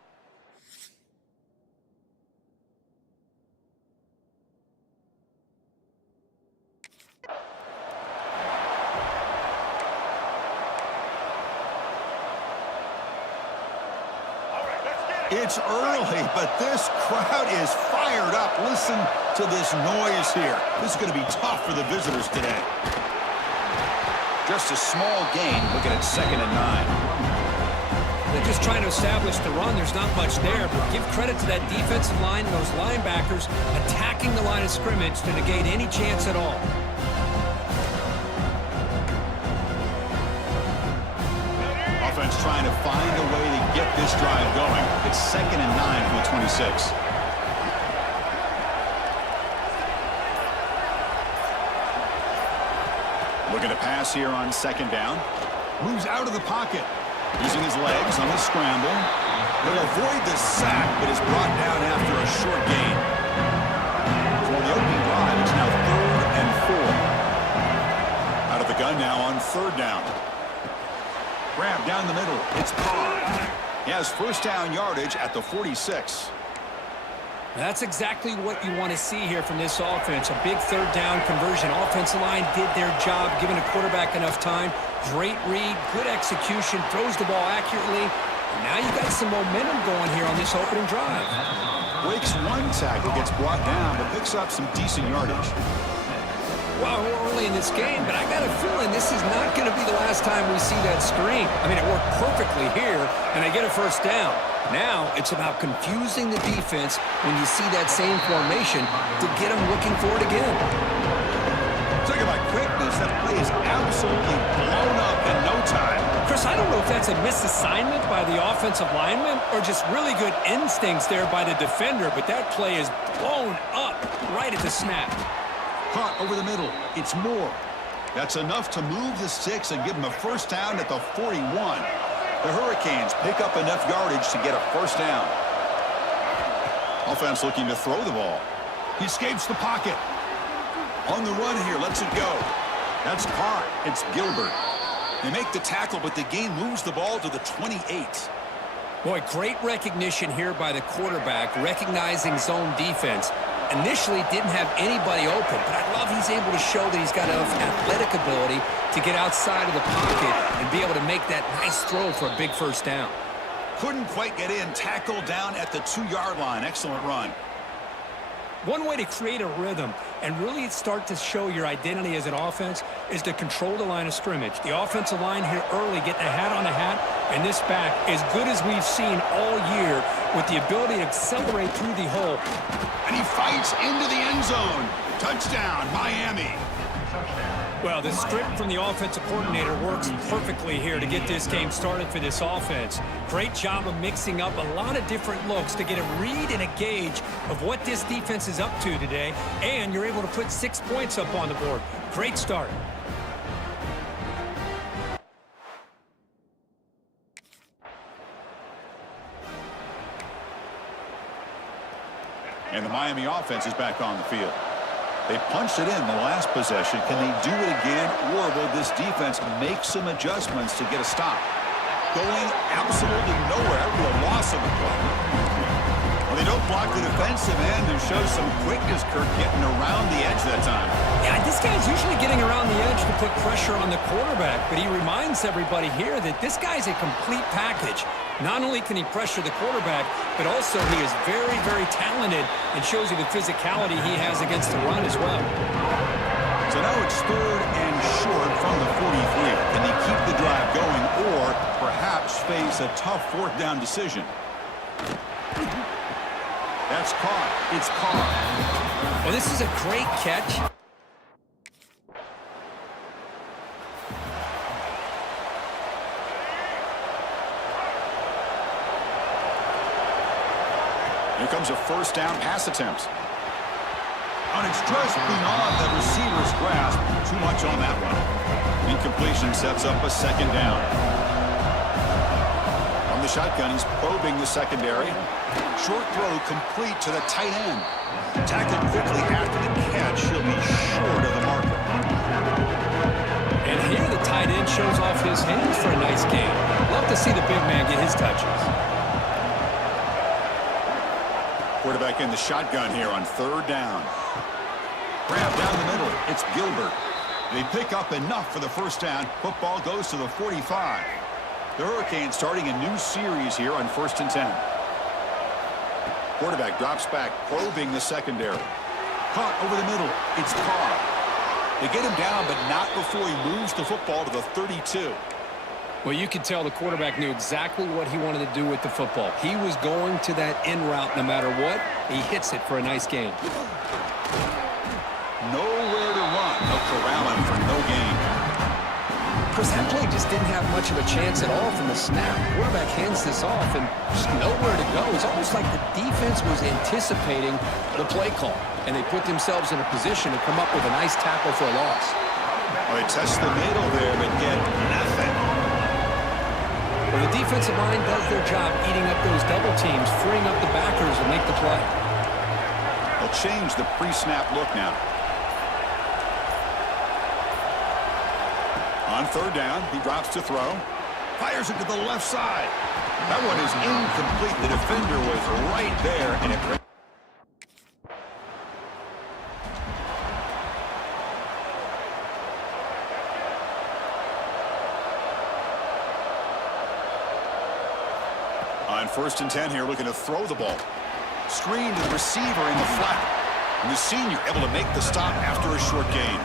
It's early, but this crowd is fired up. Listen to this noise here. This is going to be tough for the visitors today. Just a small gain, looking at 2nd and 9. They're just trying to establish the run. There's not much there, but give credit to that defensive line and those linebackers attacking the line of scrimmage to negate any chance at all. Offense trying to find a way to get this drive going. It's 2nd and 9 from the 26. Looking to pass here on 2nd down. Moves out of the pocket. Using his legs on the scramble. He'll avoid the sack, but is brought down after a short gain. So on the opening drive, it's now 3rd and 4. Out of the gun now on 3rd down. Grab down the middle. It's Carr. He has 1st down yardage at the 46. That's exactly what you want to see here from this offense. A big 3rd down conversion. Offensive line did their job, giving a quarterback enough time. Great read, good execution, throws the ball accurately. And now you got some momentum going here on this opening drive. Breaks 1 tackle, gets brought down, but picks up some decent yardage. Well, we're early in this game, but I got a feeling this is not going to be the last time we see that screen. I mean, it worked perfectly here, and they get a 1st down. Now it's about confusing the defense when you see that same formation to get them looking for it again. Talking about quickness, that play is absolutely blown up in no time. Chris, I don't know if that's a misassignment by the offensive lineman or just really good instincts there by the defender, but that play is blown up right at the snap. Caught over the middle. It's Moore. That's enough to move the sticks and give him a 1st down at the 41. The Hurricanes pick up enough yardage to get a 1st down. Offense looking to throw the ball. He escapes the pocket. On the run here, lets it go. That's caught. It's Gilbert. They make the tackle, but the gain moves the ball to the 28. Boy, great recognition here by the quarterback, recognizing zone defense. Initially didn't have anybody open, but I love he's able to show that he's got enough athletic ability to get outside of the pocket and be able to make that nice throw for a big 1st down. Couldn't quite get in. Tackle down at the 2-yard line. Excellent run. One way to create a rhythm and really start to show your identity as an offense is to control the line of scrimmage. The offensive line here early getting a hat on a hat, and this back as good as we've seen all year with the ability to accelerate through the hole. And he fights into the end zone. Touchdown, Miami. Well, the script from the offensive coordinator works perfectly here to get this game started for this offense. Great job of mixing up a lot of different looks to get a read and a gauge of what this defense is up to today, and you're able to put 6 points up on the board. Great start. And the Miami offense is back on the field. They punched it in the last possession. Can they do it again, or will this defense make some adjustments to get a stop? Going absolutely nowhere after a loss of the play. Well, they don't block the defensive end and show some quickness, Kirk, getting around the edge that time. Yeah, this guy's usually getting around the edge to put pressure on the quarterback, but he reminds everybody here that this guy's a complete package. Not only can he pressure the quarterback, but also he is very, very talented and shows you the physicality he has against the run as well. So now it's 3rd and short from the 43. Can they keep the drive going or perhaps face a tough 4th down decision? That's caught. It's Carr. Well, this is a great catch. Here comes a first down pass attempt. And it's just beyond the receiver's grasp. Too much on that one. Incompletion sets up a second down. On the shotgun, he's probing the secondary. Short throw complete to the tight end. Tackled quickly after the catch. He'll be short of the marker. And here the tight end shows off his hands for a nice game. Love to see the big man get his touches. Quarterback in the shotgun here on third down. Grab down the middle. It's Gilbert. They pick up enough for the first down. Football goes to the 45. The Hurricanes starting a new series here on 1st and 10. Quarterback drops back, probing the secondary. Caught over the middle. It's Carr. They get him down, but not before he moves the football to the 32. Well, you could tell the quarterback knew exactly what he wanted to do with the football. He was going to that in route no matter what. He hits it for a nice gain. Nowhere to run. They'll corral him for no gain. Chris, that play just didn't have much of a chance at all from the snap. Quarterback hands this off and just nowhere to go. It's almost like the defense was anticipating the play call, and they put themselves in a position to come up with a nice tackle for a loss. Well, they test the middle there, but get nothing. Well, the defensive line does their job eating up those double teams, freeing up the backers to make the play. They'll change the pre-snap look now. On third down, he drops to throw. Fires it to the left side. That one is incomplete. The defender was right there, and it... On 1st and 10 here, looking to throw the ball. Screen to the receiver in the flat. And the senior able to make the stop after a short gain.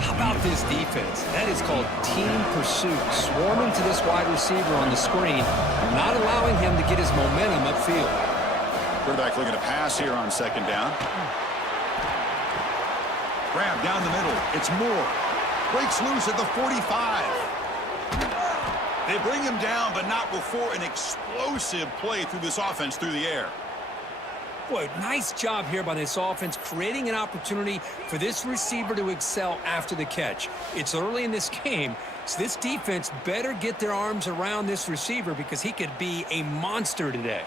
How about this defense? That is called team pursuit. Swarming to this wide receiver on the screen, not allowing him to get his momentum upfield. Quarterback looking to pass here on 2nd down. Grab down the middle. It's Moore. Breaks loose at the 45. They bring him down, but not before an explosive play through this offense through the air. Boy, nice job here by this offense, creating an opportunity for this receiver to excel after the catch. It's early in this game, so this defense better get their arms around this receiver because he could be a monster today.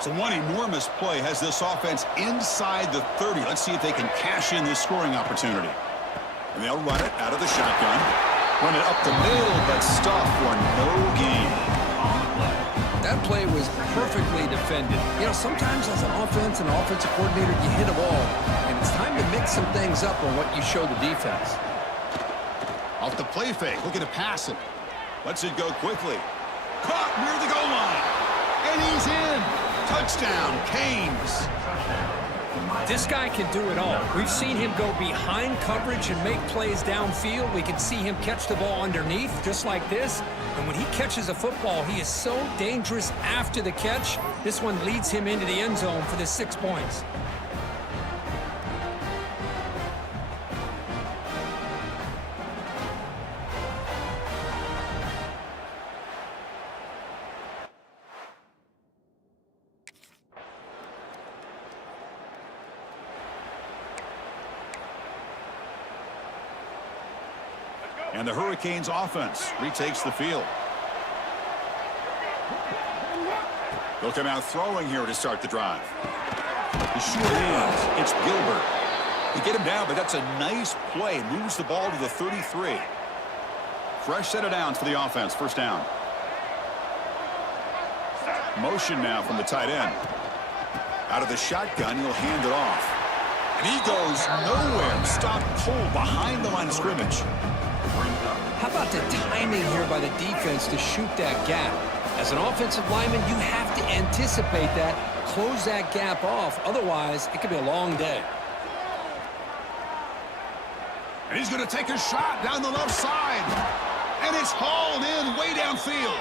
So one enormous play has this offense inside the 30. Let's see if they can cash in this scoring opportunity. And they'll run it out of the shotgun. Run it up the middle, but stop for no gain. That play was perfectly defended. You know, sometimes as an offense and offensive coordinator, you hit a ball, and it's time to mix some things up on what you show the defense. Off the play fake, looking to pass it. Lets it go quickly. Caught near the goal line. And he's in. Touchdown, Canes. This guy can do it all. We've seen him go behind coverage and make plays downfield. We can see him catch the ball underneath, just like this. And when he catches a football, he is so dangerous after the catch. This one leads him into the end zone for the 6 points. And the Hurricanes offense retakes the field. They'll come out throwing here to start the drive. The short hands, it's Gilbert. They get him down, but that's a nice play. Moves the ball to the 33. Fresh set of downs for the offense. First down. Motion now from the tight end. Out of the shotgun, he'll hand it off. And he goes nowhere. Stopped cold behind the line of scrimmage. How about the timing here by the defense to shoot that gap? As an offensive lineman, you have to anticipate that, close that gap off. Otherwise, it could be a long day. And he's going to take a shot down the left side. And it's hauled in way downfield.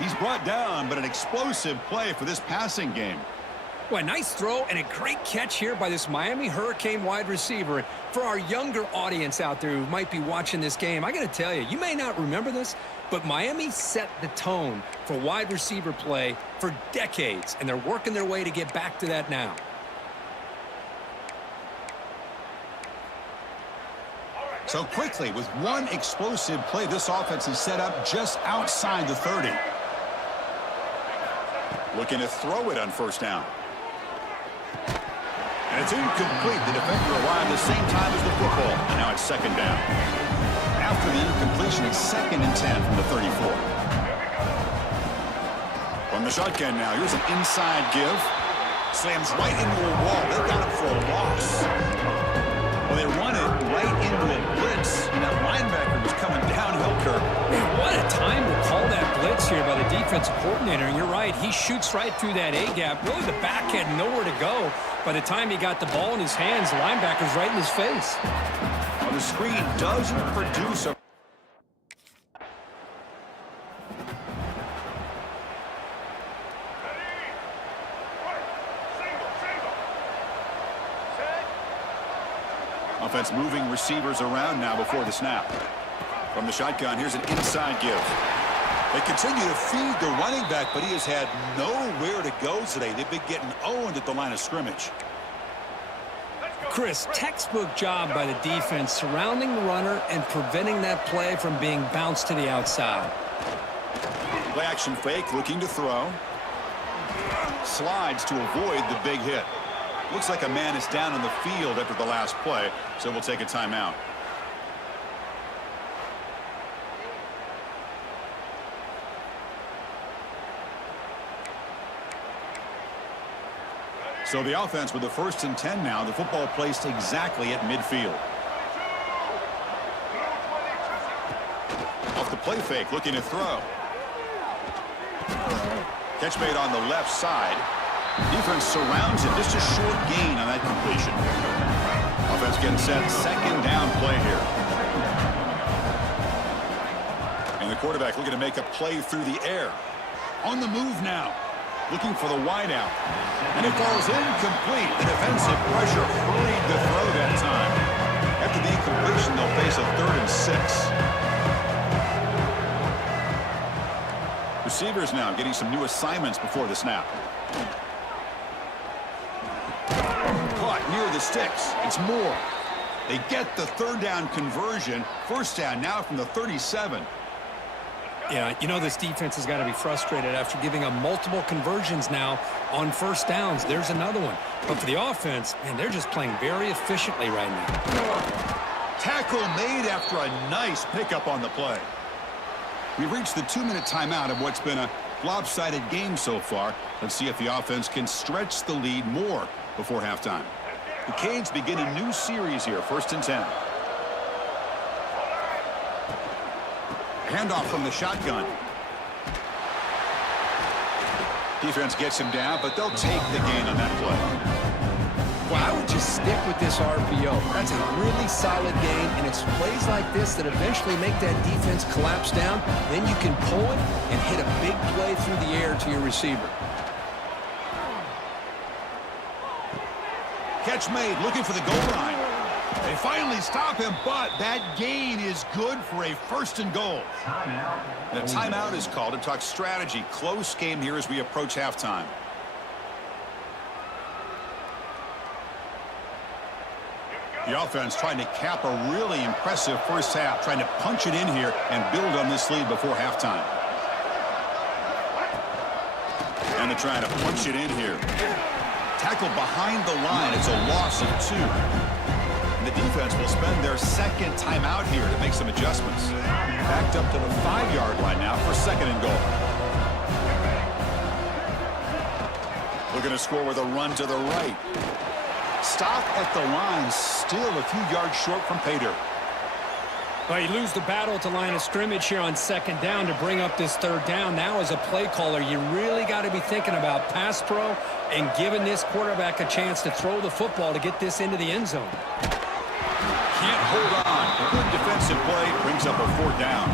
He's brought down, but an explosive play for this passing game. Well, nice throw and a great catch here by this Miami Hurricane wide receiver. For our younger audience out there who might be watching this game, I got to tell you, you may not remember this, but Miami set the tone for wide receiver play for decades, and they're working their way to get back to that now. So quickly, with one explosive play, this offense is set up just outside the 30. Looking to throw it on first down. And it's incomplete. The defender arrived the same time as the football. And now it's second down. After the incompletion, it's 2nd and 10 from the 34. From the shotgun now, here's an inside give. Slams right into a wall. They got him for a loss. Well, they run it right into a blitz, and that linebacker was coming downhill curve. Man, what a time to call that blitz here by the defensive coordinator. And you're right, he shoots right through that A-gap. Really, the back had nowhere to go. By the time he got the ball in his hands, the linebacker's right in his face. Well, the screen doesn't produce a... Offense moving receivers around now before the snap. From the shotgun, here's an inside give. They continue to feed the running back, but he has had nowhere to go today. They've been getting owned at the line of scrimmage. Chris, textbook job by the defense surrounding the runner and preventing that play from being bounced to the outside. Play action fake, looking to throw. Slides to avoid the big hit. Looks like a man is down on the field after the last play, so we'll take a timeout. So the offense with the 1st and 10 now. The football placed exactly at midfield. Off the play fake, looking to throw. Catch made on the left side. Defense surrounds him. Just a short gain on that completion. Offense getting set. 2nd down play here. And the quarterback looking to make a play through the air. On the move now. Looking for the wideout. And it falls incomplete. The defensive pressure hurried the throw that time. After the incompletion, they'll face a 3rd and 6. Receivers now getting some new assignments before the snap. Caught near the sticks. It's Moore. They get the 3rd down conversion. 1st down now from the 37. Yeah, you know this defense has got to be frustrated after giving up multiple conversions now on 1st downs. There's another one. But for the offense, man, they're just playing very efficiently right now. Tackle made after a nice pickup on the play. We've reached the 2-minute timeout of what's been a lopsided game so far. Let's see if the offense can stretch the lead more before halftime. The Canes begin a new series here, 1st and 10. Handoff from the shotgun. Defense gets him down, but they'll take the gain on that play. Well, I would just stick with this RPO. That's a really solid game, and it's plays like this that eventually make that defense collapse down. Then you can pull it and hit a big play through the air to your receiver. Catch made, looking for the goal line. They finally stop him, but that gain is good for a 1st and goal. And a timeout is called to talk strategy. Close game here as we approach halftime. The offense trying to cap a really impressive 1st half, trying to punch it in here and build on this lead before halftime. And they're trying to punch it in here. Tackle behind the line. It's a loss of 2. The defense will spend their 2nd timeout here to make some adjustments. Backed up to the 5-yard line now for 2nd and goal. Looking to score with a run to the right. Stop at the line, still a few yards short from pay dirt. Well, you lose the battle at the line of scrimmage here on 2nd down to bring up this 3rd down. Now as a play caller, you really got to be thinking about pass pro and giving this quarterback a chance to throw the football to get this into the end zone. Can't hold on. Good defensive play brings up a 4th down.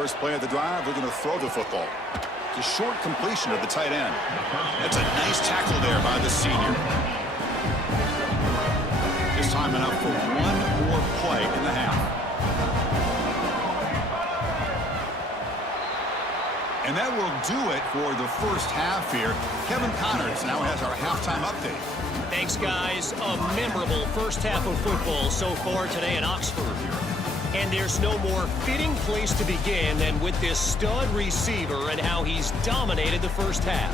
First play of the drive, they're going to throw the football. It's a short completion of the tight end. That's a nice tackle there by the senior. Just time enough for one more play in the half. And that will do it for the first half here. Kevin Connors now has our halftime update. Thanks, guys. A memorable first half of football so far today in Oxford. And there's no more fitting place to begin than with this stud receiver and how he's dominated the first half.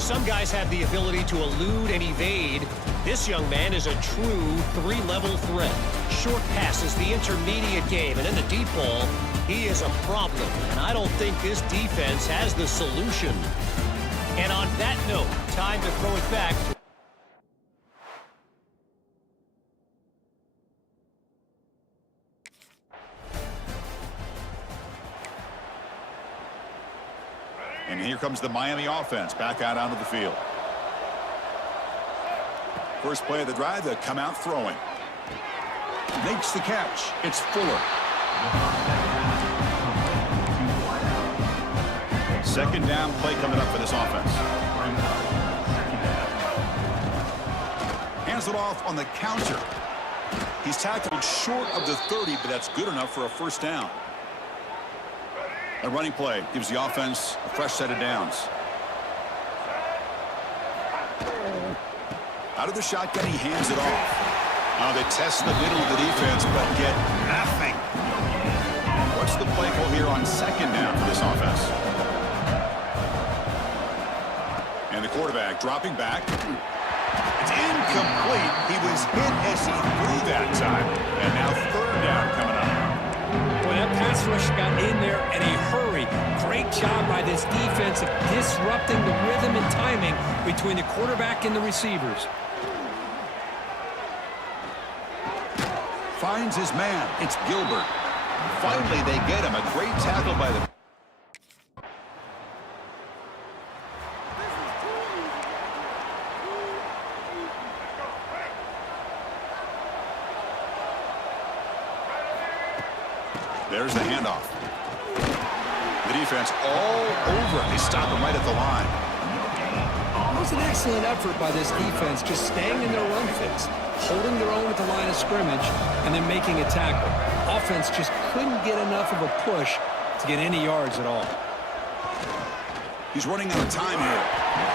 Some guys have the ability to elude and evade. This young man is a true three-level threat. Short passes, the intermediate game, and in the deep ball, he is a problem, and I don't think this defense has the solution. And on that note, time to throw it back. And here comes the Miami offense back out onto the field. First play of the drive, they come out throwing. Makes the catch. It's Fuller. Second down play coming up for this offense. Hands it off on the counter. He's tackled short of the 30, but that's good enough for a first down. A running play gives the offense a fresh set of downs. Out of the shotgun, he hands it off. Now they test the middle of the defense, but get nothing. What's the play call here on second down for this offense? And the quarterback dropping back. It's incomplete. He was hit as he threw that time. And now third down coming up. Boy, that pass rush got in there in a hurry. Great job by this defense of disrupting the rhythm and timing between the quarterback and the receivers. Finds his man. It's Gilbert. Finally, they get him. A great tackle by the... There's the handoff. The defense all over him. They stop him right at the line. It was an excellent effort by this defense, just staying in their run fits, holding their own at the line of scrimmage, and then making a tackle. Offense just couldn't get enough of a push to get any yards at all. He's running out of time here.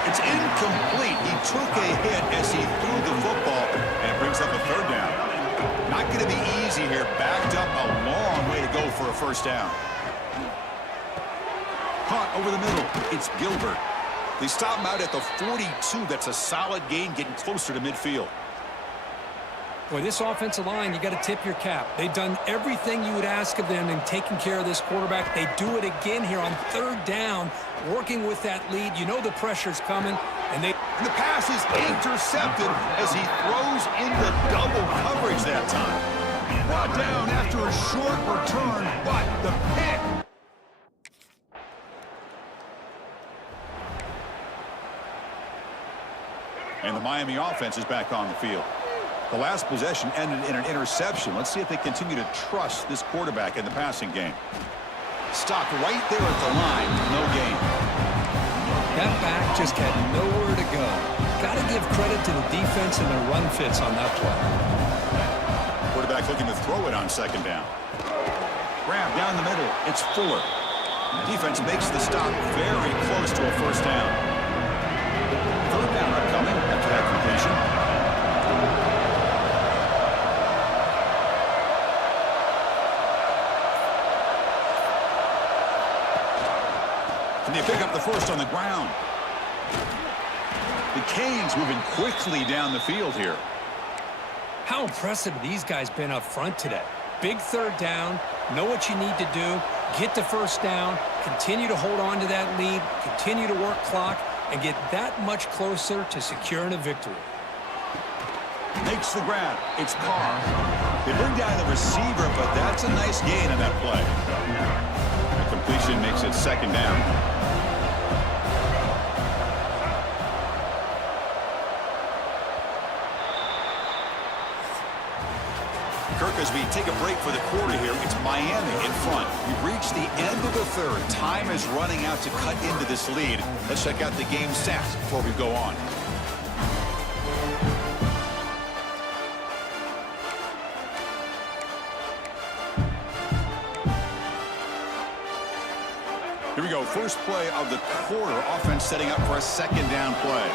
It's incomplete. He took a hit as he threw the football, and it brings up a third down. Not going to be easy here. Backed up a long way to go for a first down. Caught over the middle. It's Gilbert. They stop him out at the 42. That's a solid gain, getting closer to midfield. Boy, this offensive line, you got to tip your cap. They've done everything you would ask of them in taking care of this quarterback. They do it again here on third down, working with that lead. You know the pressure's coming, and the pass is intercepted as he throws into double coverage that time. Brought down after a short return, but the pick. And the Miami offense is back on the field. The last possession ended in an interception. Let's see if they continue to trust this quarterback in the passing game. Stopped right there at the line. No gain. that back just had nowhere to go. Got to give credit to the defense and their run fits on that play. Quarterback looking to throw it on second down. Grab down the middle. It's Fuller. Defense makes the stop very close to a first down. Third down upcoming after that completion. Can they pick up the first on the ground? The Canes moving quickly down the field here. How impressive these guys been up front today. Big third down, know what you need to do, get the first down, continue to hold on to that lead, continue to work clock, and get that much closer to securing a victory. Makes the grab. It's Carr. They bring down the receiver, but that's a nice gain on that play. The completion makes it second down. as we take a break for the quarter here. It's Miami in front. We've reached the end of the third. Time is running out to cut into this lead. Let's check out the game stats before we go on. Here we go. First play of the quarter. Offense setting up for a second down play.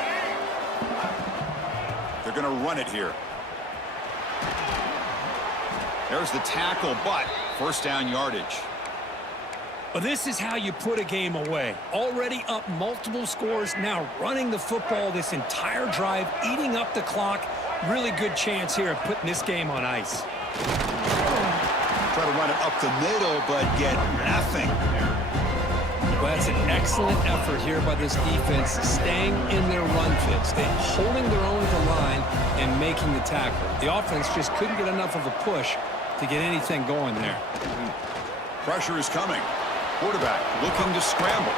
They're going to run it here. There's the tackle, but first down yardage. Well, this is how you put a game away. Already up multiple scores, now running the football this entire drive, eating up the clock. Really good chance here of putting this game on ice. Try to run it up the middle, but get nothing. Well, that's an excellent effort here by this defense, staying in their run fits, holding their own at the line and making the tackle. The offense just couldn't get enough of a push to get anything going there. Pressure is coming. Quarterback looking to scramble.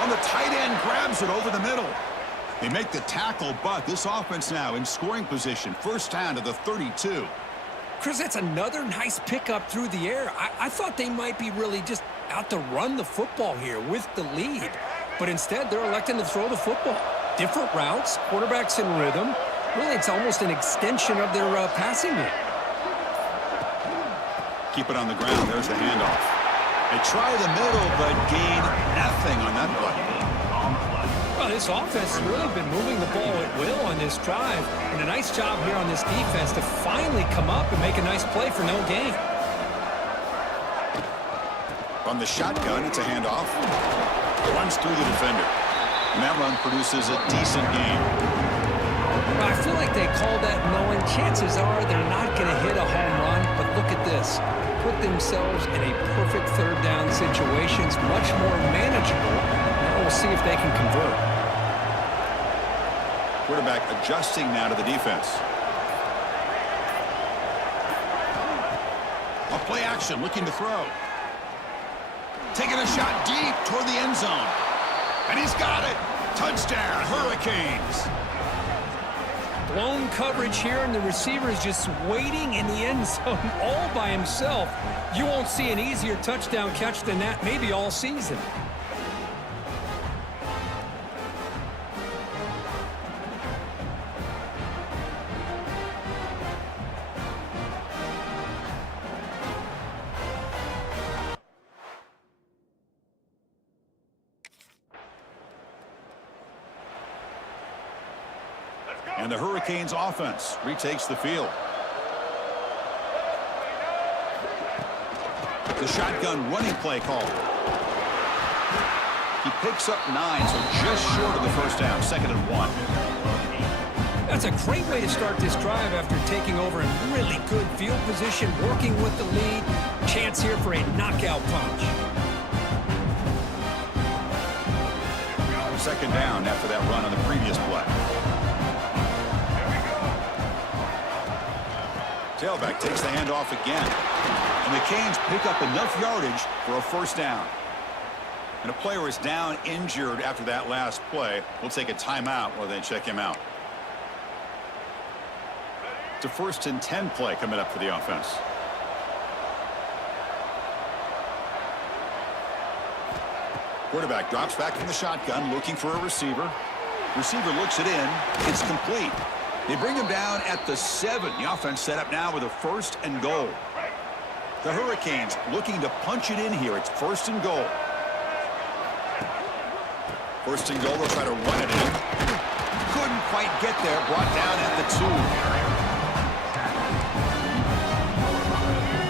On the tight end, grabs it over the middle. They make the tackle, but this offense now in scoring position. First down to the 32. Chris, that's another nice pickup through the air. I thought they might be really just out to run the football here with the lead. But instead, they're electing to throw the football. Different routes, quarterbacks in rhythm. Really, it's almost an extension of their passing game. Keep it on the ground. There's the handoff. They try the middle, but gain nothing on that play. Well, this offense has really been moving the ball at will on this drive. And a nice job here on this defense to finally come up and make a nice play for no gain. On the shotgun, it's a handoff. Runs through the defender. And that run produces a decent gain. I feel like they call that knowing chances are they're not going to hit a home run, but look at this. Put themselves in a perfect third down situation. It's much more manageable. Now we'll see if they can convert. Quarterback adjusting now to the defense. A play action, looking to throw. Taking a shot deep toward the end zone. And he's got it. Touchdown, Hurricanes. Blown coverage here, and the receiver is just waiting in the end zone all by himself. You won't see an easier touchdown catch than that maybe all season. And the Hurricanes offense retakes the field. The shotgun running play call. He picks up 9, so just short of the first down, 2nd and 1. That's a great way to start this drive after taking over in really good field position, working with the lead. Chance here for a knockout punch. 2nd down after that run on the previous play. Tailback takes the handoff again. And the Canes pick up enough yardage for a first down. And a player is down injured after that last play. We'll take a timeout while they check him out. It's a 1st and 10 play coming up for the offense. Quarterback drops back from the shotgun, looking for a receiver. Receiver looks it in. It's complete. They bring him down at the 7. The offense set up now with a 1st and goal. The Hurricanes looking to punch it in here. It's 1st and goal. 1st and goal. They'll try to run it in. Couldn't quite get there. Brought down at the 2.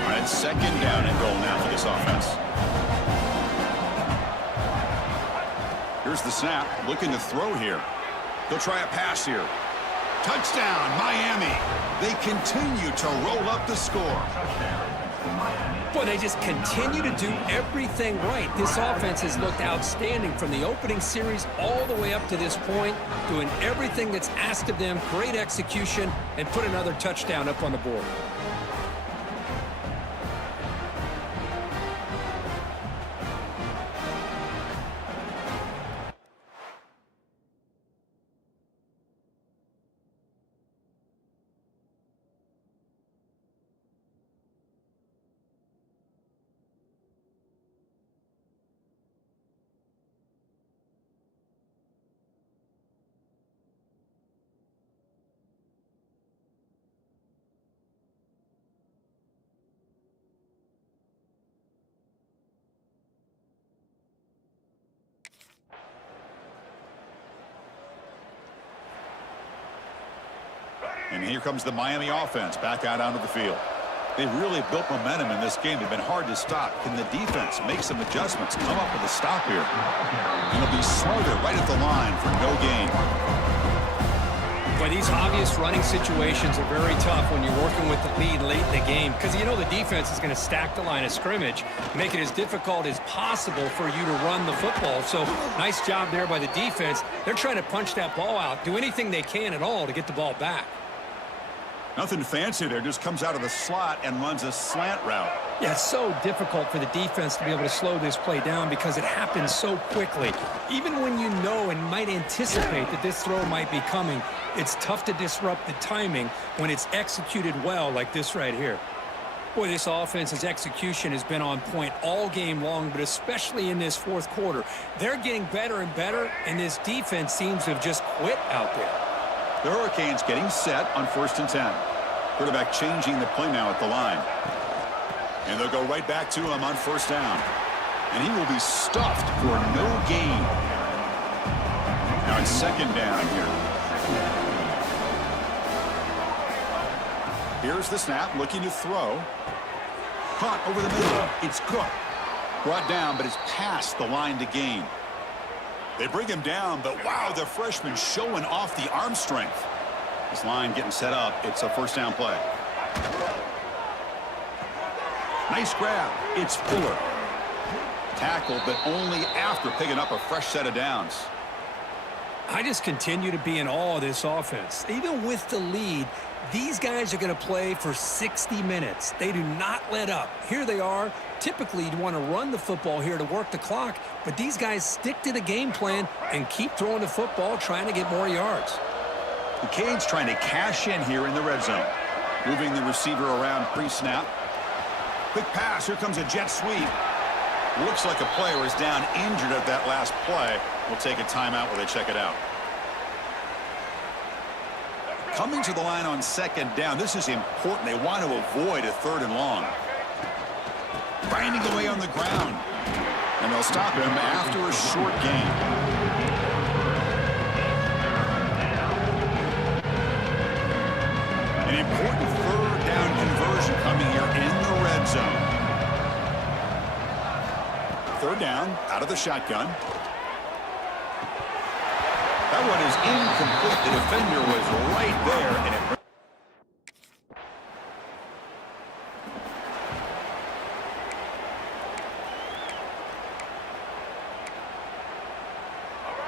All right, 2nd down and goal now for this offense. Here's the snap. Looking to throw here. They'll try a pass here. Touchdown, Miami. They continue to roll up the score. Boy, they just continue to do everything right. This offense has looked outstanding from the opening series all the way up to this point, doing everything that's asked of them, great execution, and put another touchdown up on the board. And here comes the Miami offense back out onto the field. They've really built momentum in this game. They've been hard to stop. Can the defense make some adjustments, come up with a stop here? And they'll be smarter right at the line for no gain. But these obvious running situations are very tough when you're working with the lead late in the game, because you know the defense is going to stack the line of scrimmage, make it as difficult as possible for you to run the football. So nice job there by the defense. They're trying to punch that ball out, do anything they can at all to get the ball back. Nothing fancy there, just comes out of the slot and runs a slant route. Yeah, it's so difficult for the defense to be able to slow this play down because it happens so quickly. Even when you know and might anticipate that this throw might be coming, it's tough to disrupt the timing when it's executed well like this right here. Boy, this offense's execution has been on point all game long, but especially in this fourth quarter. They're getting better and better, and this defense seems to have just quit out there. The Hurricanes getting set on 1st and 10. Quarterback changing the play now at the line. And they'll go right back to him on 1st down. And he will be stuffed for no gain. Now it's 2nd down here. Here's the snap, looking to throw. Caught over the middle. It's Cook. Brought down, but it's past the line to gain. They bring him down, but wow, the freshman showing off the arm strength. This line getting set up. It's a 1st down play. Nice grab. It's Fuller. Tackled, but only after picking up a fresh set of downs. I just continue to be in awe of this offense. Even with the lead, these guys are going to play for 60 minutes. They do not let up. Here they are. Typically, you'd want to run the football here to work the clock, but these guys stick to the game plan and keep throwing the football, trying to get more yards. The Canes trying to cash in here in the red zone. Moving the receiver around pre-snap. Quick pass. Here comes a jet sweep. Looks like a player is down injured at that last play. We'll take a timeout while they check it out. Coming to the line on 2nd down. This is important. They want to avoid a 3rd and long. Grinding away on the ground. And they'll stop him after a short gain. An important 3rd down conversion coming here in the red zone. 3rd down, out of the shotgun. That one is incomplete. The defender was right there, and it...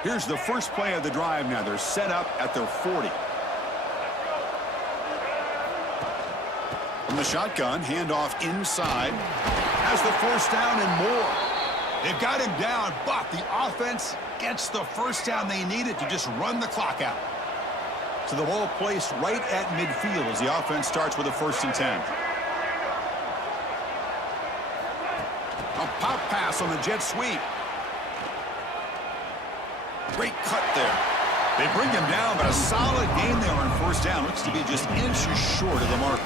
Here's the first play of the drive now. They're set up at their 40. From the shotgun, handoff inside. Has the 1st down and more. They've got him down, but the offense gets the 1st down they needed to just run the clock out. So the ball placed right at midfield as the offense starts with a 1st and 10. A pop pass on the jet sweep. Great cut there. They bring him down, but a solid gain there on 1st down. Looks to be just inches short of the marker.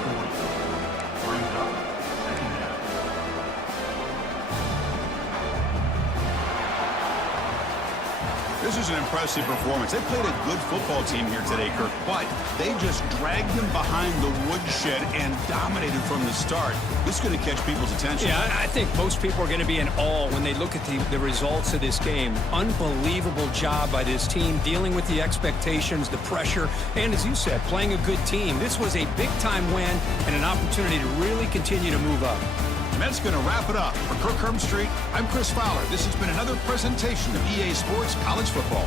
This is an impressive performance. They played a good football team here today, Kirk, but they just dragged them behind the woodshed and dominated from the start. This is going to catch people's attention. Yeah, I think most people are going to be in awe when they look at the results of this game. Unbelievable job by this team, dealing with the expectations, the pressure, and as you said, playing a good team. This was a big-time win and an opportunity to really continue to move up. And that's going to wrap it up. For Kirk Herbstreit, I'm Chris Fowler. This has been another presentation of EA Sports College Football.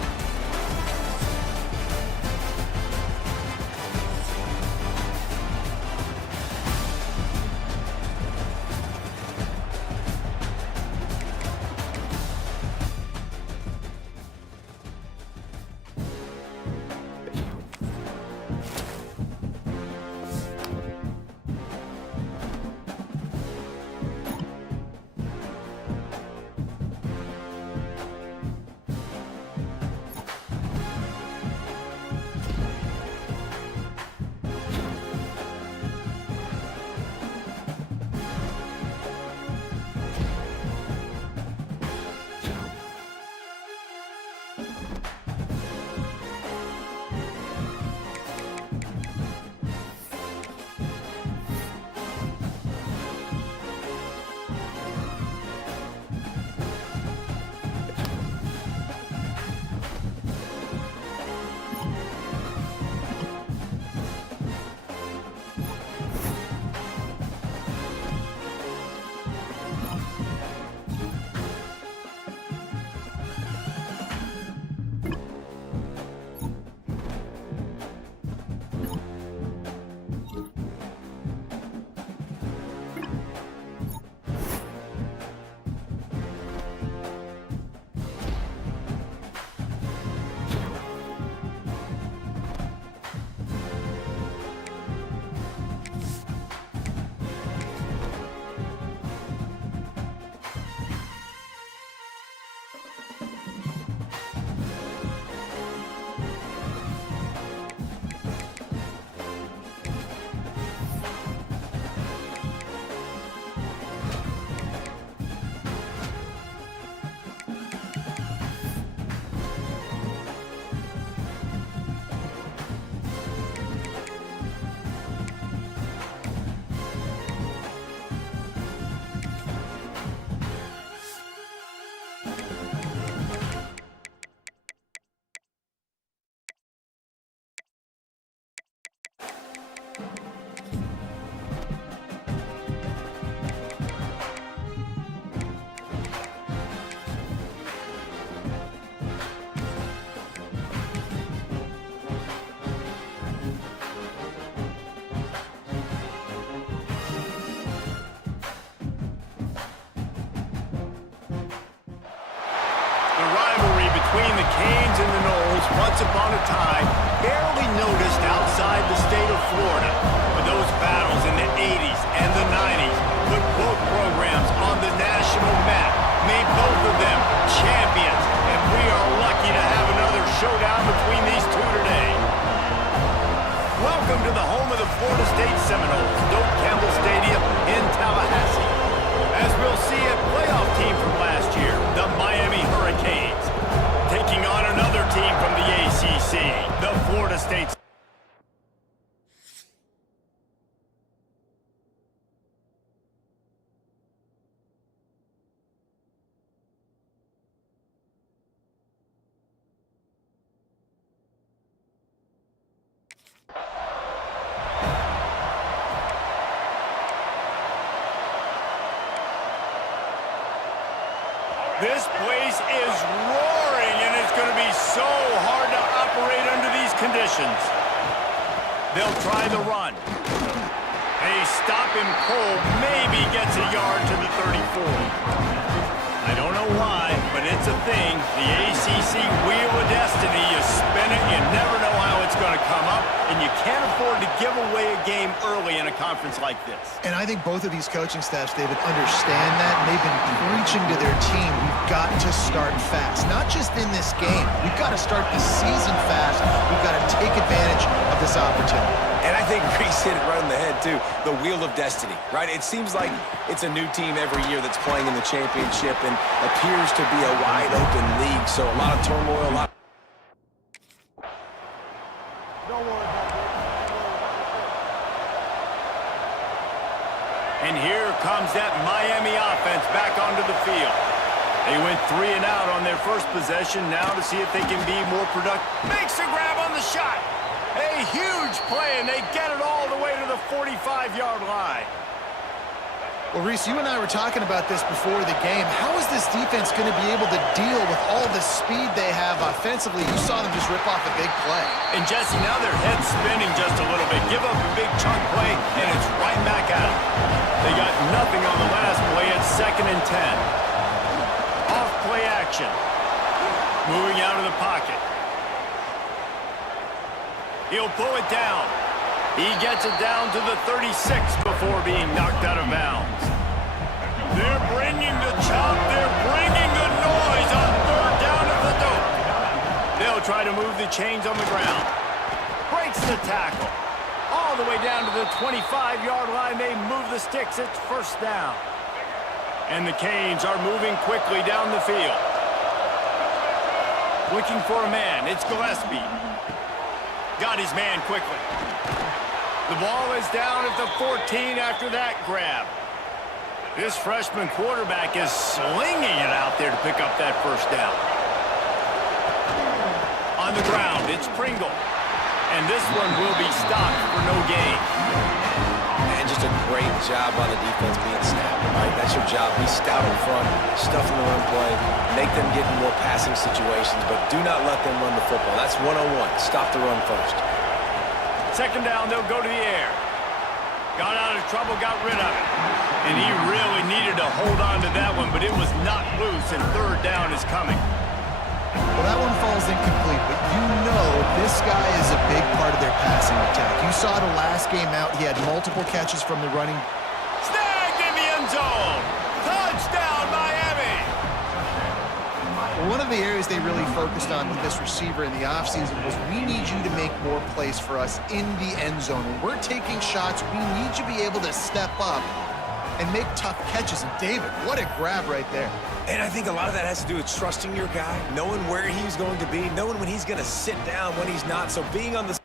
The rivalry between the Canes and the Noles, once upon a time, barely noticed outside the state of Florida. But those battles in the 80s and the 90s put both programs on the national map, made both of them champions, and we are lucky to have another showdown between these two today. Welcome to the home of the Florida State Seminoles, Doak Campbell Stadium in Tallahassee. As we'll see a playoff team from last year, the Miami Hurricanes, taking on another team from the ACC, the Florida State. This place is roaring, and it's going to be so hard to operate under these conditions. They'll try the run. They stop him cold, maybe gets a yard to the 34. I don't know why, but it's a thing. The ACC Wheel of Destiny, you spin it, you never know how it's going to come up, and you can't afford to give away a game early in a conference like this. And I think both of these coaching staffs, David, understand that, and they've been preaching to their team, we've got to start fast. Not just in this game. We've got to start the season fast. We've got to take advantage of this opportunity. And I think Reese hit it right on the head, too. The Wheel of Destiny, right? It seems like it's a new team every year that's playing in the championship and appears to be a wide-open league. So a lot of turmoil, a lot. And here comes that Miami offense back onto the field. They went 3 and out on their first possession. Now to see if they can be more productive. Makes a grab on the shot. A huge play, and they get it all the way to the 45-yard line. Well, Reese, you and I were talking about this before the game. How is this defense going to be able to deal with all the speed they have offensively? You saw them just rip off a big play. And, Jesse, now their head's spinning just a little bit. Give up a big chunk play, and it's right back at them. They got nothing on the last play. It's 2nd and 10. Off play action. Moving out of the pocket. He'll pull it down. He gets it down to the 36 before being knocked out of bounds. They're bringing the chop. They're bringing the noise on 3rd down at the Doak. They'll try to move the chains on the ground. Breaks the tackle. All the way down to the 25-yard line. They move the sticks. It's 1st down. And the Canes are moving quickly down the field. Looking for a man. It's Gillespie. Got his man quickly. The ball is down at the 14 after that grab. This freshman quarterback is slinging it out there to pick up that 1st down. On the ground, it's Pringle. And this one will be stopped for no gain. And just a great job on the defense being snapped, right? That's your job. Be stout in front, stuff in the run play, make them get in more passing situations, but do not let them run the football. That's 101. Stop the run first. 2nd down, they'll go to the air. Got out of trouble, got rid of it. And he really needed to hold on to that one, but it was not loose, and 3rd down is coming. Well, that one falls incomplete, but you know this guy is a big part of their passing attack. You saw the last game out. He had multiple catches from the running. Snagged in the end zone. Touchdown, Miami. Well, one of the areas they really focused on with this receiver in the offseason was we need you to make more plays for us in the end zone. When we're taking shots, we need you to be able to step up and make tough catches. And David, what a grab right there. And I think a lot of that has to do with trusting your guy, knowing where he's going to be, knowing when he's going to sit down, when he's not. So being on the...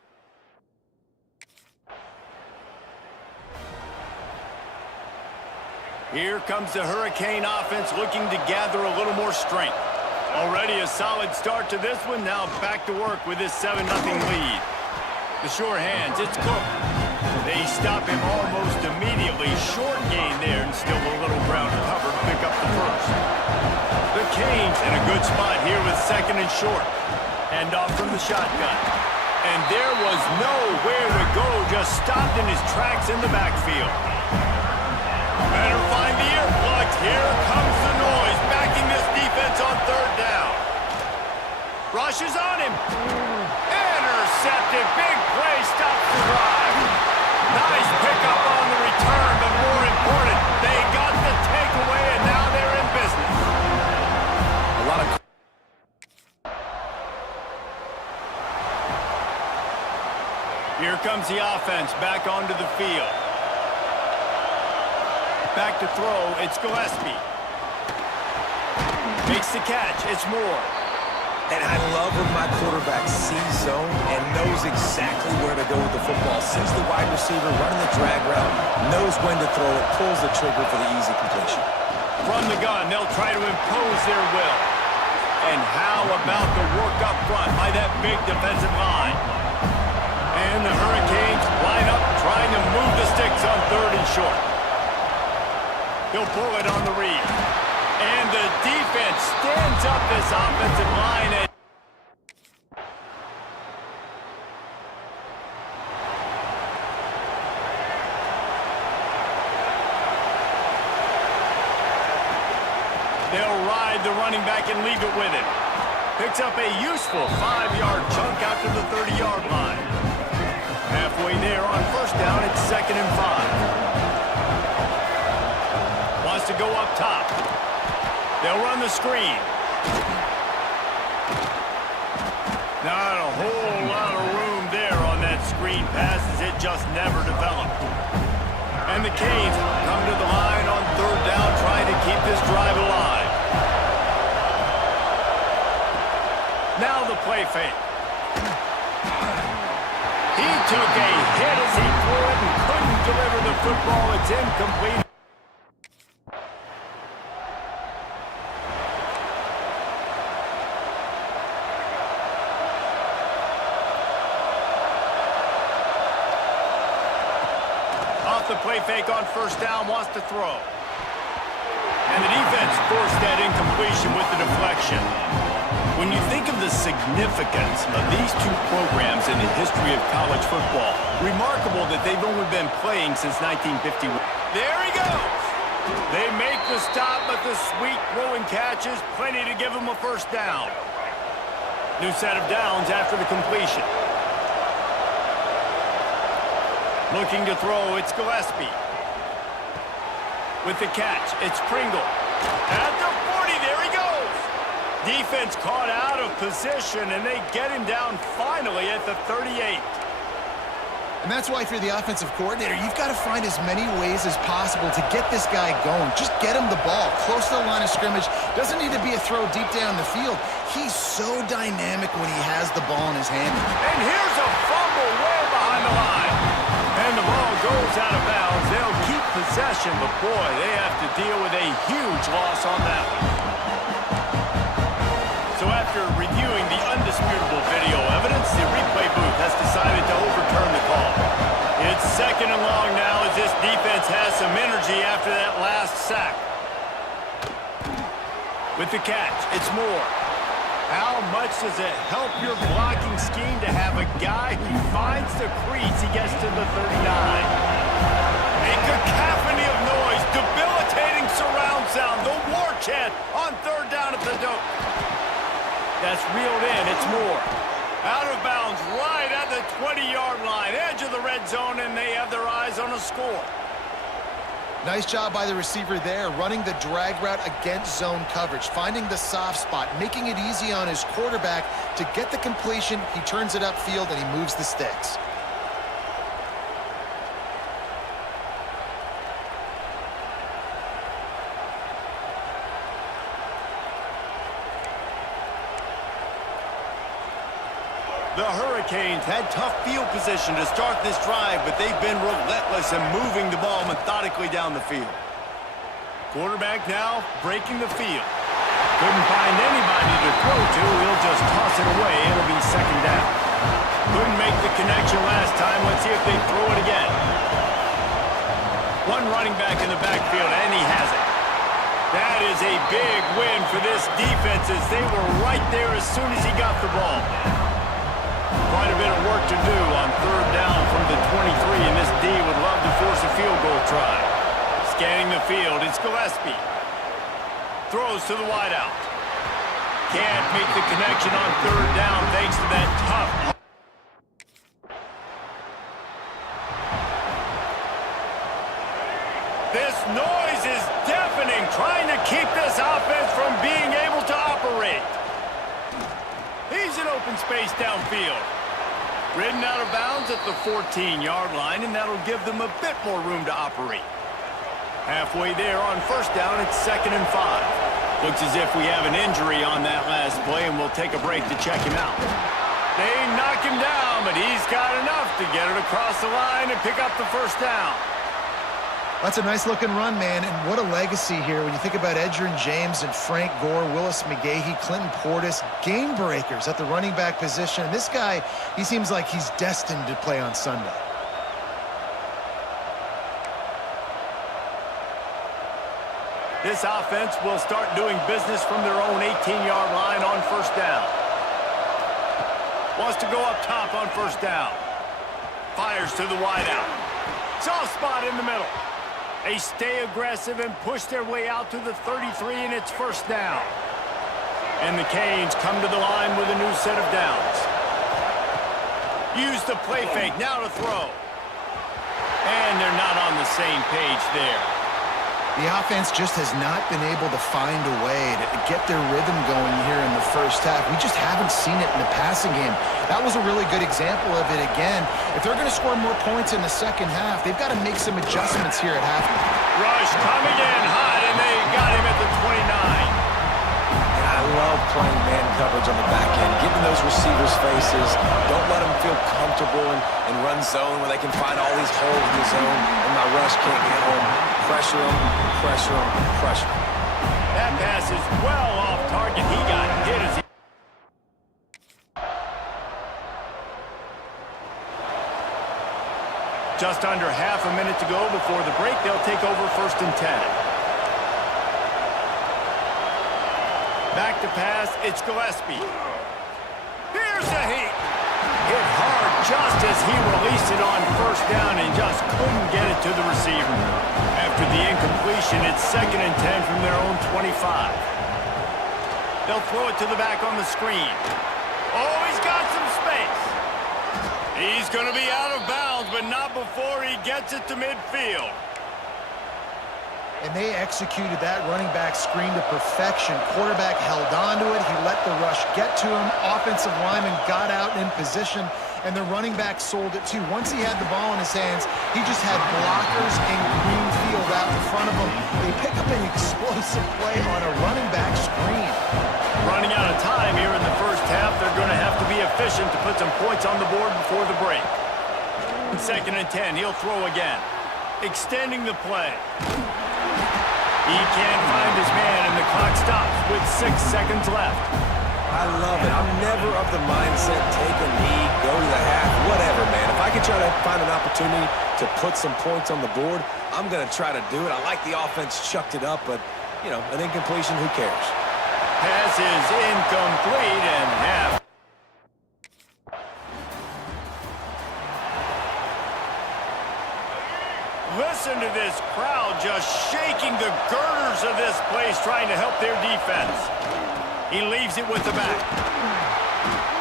Here comes the Hurricane offense looking to gather a little more strength. Already a solid start to this one. Now back to work with this 7-0 lead. The sure hands, it's Cook. They stop him almost immediately. Short gain there, and still a little ground to cover to pick up the 1st. The Canes in a good spot here with 2nd and short. Hand off from the shotgun. And there was nowhere to go, just stopped in his tracks in the backfield. Better find the earplugs. Here comes the noise, backing this defense on 3rd down. Rushes on him. Intercepted. Big play. Stops the drive. Nice pickup on the return, but more important, they got the takeaway, and now they're in business. A lot of... Here comes the offense back onto the field. Back to throw, it's Gillespie. Makes the catch, it's Moore. And I love when my quarterback sees zone and knows exactly where to go with the football. Sees the wide receiver running the drag route, knows when to throw it, pulls the trigger for the easy completion. From the gun, they'll try to impose their will. And how about the work up front by that big defensive line? And the Hurricanes line up, trying to move the sticks on 3rd and short. He'll pull it on the read. And the defense stands up this offensive line. And they'll ride the running back and leave it with him. Picks up a useful 5-yard chunk out to the 30-yard line. Halfway there on 1st down, it's 2nd and 5. Wants to go up top. They'll run the screen. Not a whole lot of room there on that screen pass as it just never developed. And the Canes come to the line on 3rd down, trying to keep this drive alive. Now the play fake. He took a hit as he threw it and couldn't deliver the football. It's incomplete. The play fake on 1st down, wants to throw. And the defense forced that incompletion with the deflection. When you think of the significance of these two programs in the history of college football, remarkable that they've only been playing since 1951. There he goes! They make the stop, but the sweet throwing catch is plenty to give them a 1st down. New set of downs after the completion. Looking to throw, it's Gillespie. With the catch, it's Pringle. At the 40, there he goes! Defense caught out of position, and they get him down finally at the 38. And that's why if you're the offensive coordinator, you've got to find as many ways as possible to get this guy going. Just get him the ball close to the line of scrimmage. Doesn't need to be a throw deep down the field. He's so dynamic when he has the ball in his hand. And here's a fumble way behind the line. And the ball goes out of bounds. They'll keep possession, but boy, they have to deal with a huge loss on that one. So after reviewing the undisputable video evidence, the replay booth has decided to overturn the call. It's 2nd and long now as this defense has some energy after that last sack. With the catch, it's Moore. How much does it help your blocking scheme to have a guy who finds the crease? He gets to the 39. A cacophony of noise, debilitating surround sound, the war chant on 3rd down at the dope. That's reeled in, it's Moore. Out of bounds, right at the 20-yard line, edge of the red zone, and they have their eyes on a score. Nice job by the receiver there, running the drag route against zone coverage, finding the soft spot, making it easy on his quarterback to get the completion. He turns it upfield, and he moves the sticks. The Hurricanes had tough field position to start this drive, but they've been relentless in moving the ball methodically down the field. Quarterback now breaking the field. Couldn't find anybody to throw to. He'll just toss it away. It'll be 2nd down. Couldn't make the connection last time. Let's see if they throw it again. One running back in the backfield, and he has it. That is a big win for this defense as they were right there as soon as he got the ball. Quite a bit of work to do on 3rd down from the 23, and this D would love to force a field goal try. Scanning the field, it's Gillespie. Throws to the wideout. Can't make the connection on third down thanks to that tough. This noise is deafening, trying to keep this offense from being able to operate. He's in open space downfield. Ridden out of bounds at the 14-yard line, and that'll give them a bit more room to operate. Halfway there on first down, it's 2nd and 5. Looks as if we have an injury on that last play, and we'll take a break to check him out. They knock him down, but he's got enough to get it across the line and pick up the first down. That's a nice-looking run, man, and what a legacy here when you think about Edgerrin James and Frank Gore, Willis McGahee, Clinton Portis, game breakers at the running back position. And this guy, he seems like he's destined to play on Sunday. This offense will start doing business from their own 18-yard line on first down. Wants to go up top on first down. Fires to the wideout. Soft spot in the middle. They stay aggressive and push their way out to the 33, and it's first down. And the Canes come to the line with a new set of downs. Use the play fake, now to throw. And they're not on the same page there. The offense just has not been able to find a way to get their rhythm going here in the first half. We just haven't seen it in the passing game. That was a really good example of it again. If they're going to score more points in the second half, they've got to make some adjustments here at half. Rush coming in hot, and they got him at the 29. And I love playing man coverage on the back end, getting those receivers' faces. Don't let them feel comfortable in run zone where they can find all these holes in the zone, and my rush can't get home. Pressure them, pressure them, pressure them. That pass is well off target. He got hit as he... Just under half a minute to go before the break. They'll take over 1st and 10. Back to pass, it's Gillespie. Here's the heat. Hit hard just as he released it on first down and just couldn't get it to the receiver. After the incompletion, it's 2nd and 10 from their own 25. They'll throw it to the back on the screen. Oh, he's got some space. He's going to be out of bounds, but not before he gets it to midfield. And they executed that running back screen to perfection. Quarterback held on to it. He let the rush get to him. Offensive lineman got out in position, and the running back sold it too. Once he had the ball in his hands, he just had blockers and green field out in front of him. They pick up an explosive play on a running back screen. Running out of time here in the first half, they're going to have to be efficient to put some points on the board before the break. 2nd and 10, he'll throw again. Extending the play. He can't find his man, and the clock stops with 6 seconds left. I love it. I'm never of the mindset, take a knee, go to the half, whatever, man. If I can try to find an opportunity to put some points on the board, I'm going to try to do it. I like the offense chucked it up, but, you know, an incompletion, who cares? Pass is incomplete, and half. Listen to this crowd just shaking the girders of this place, trying to help their defense. He leaves it with the back.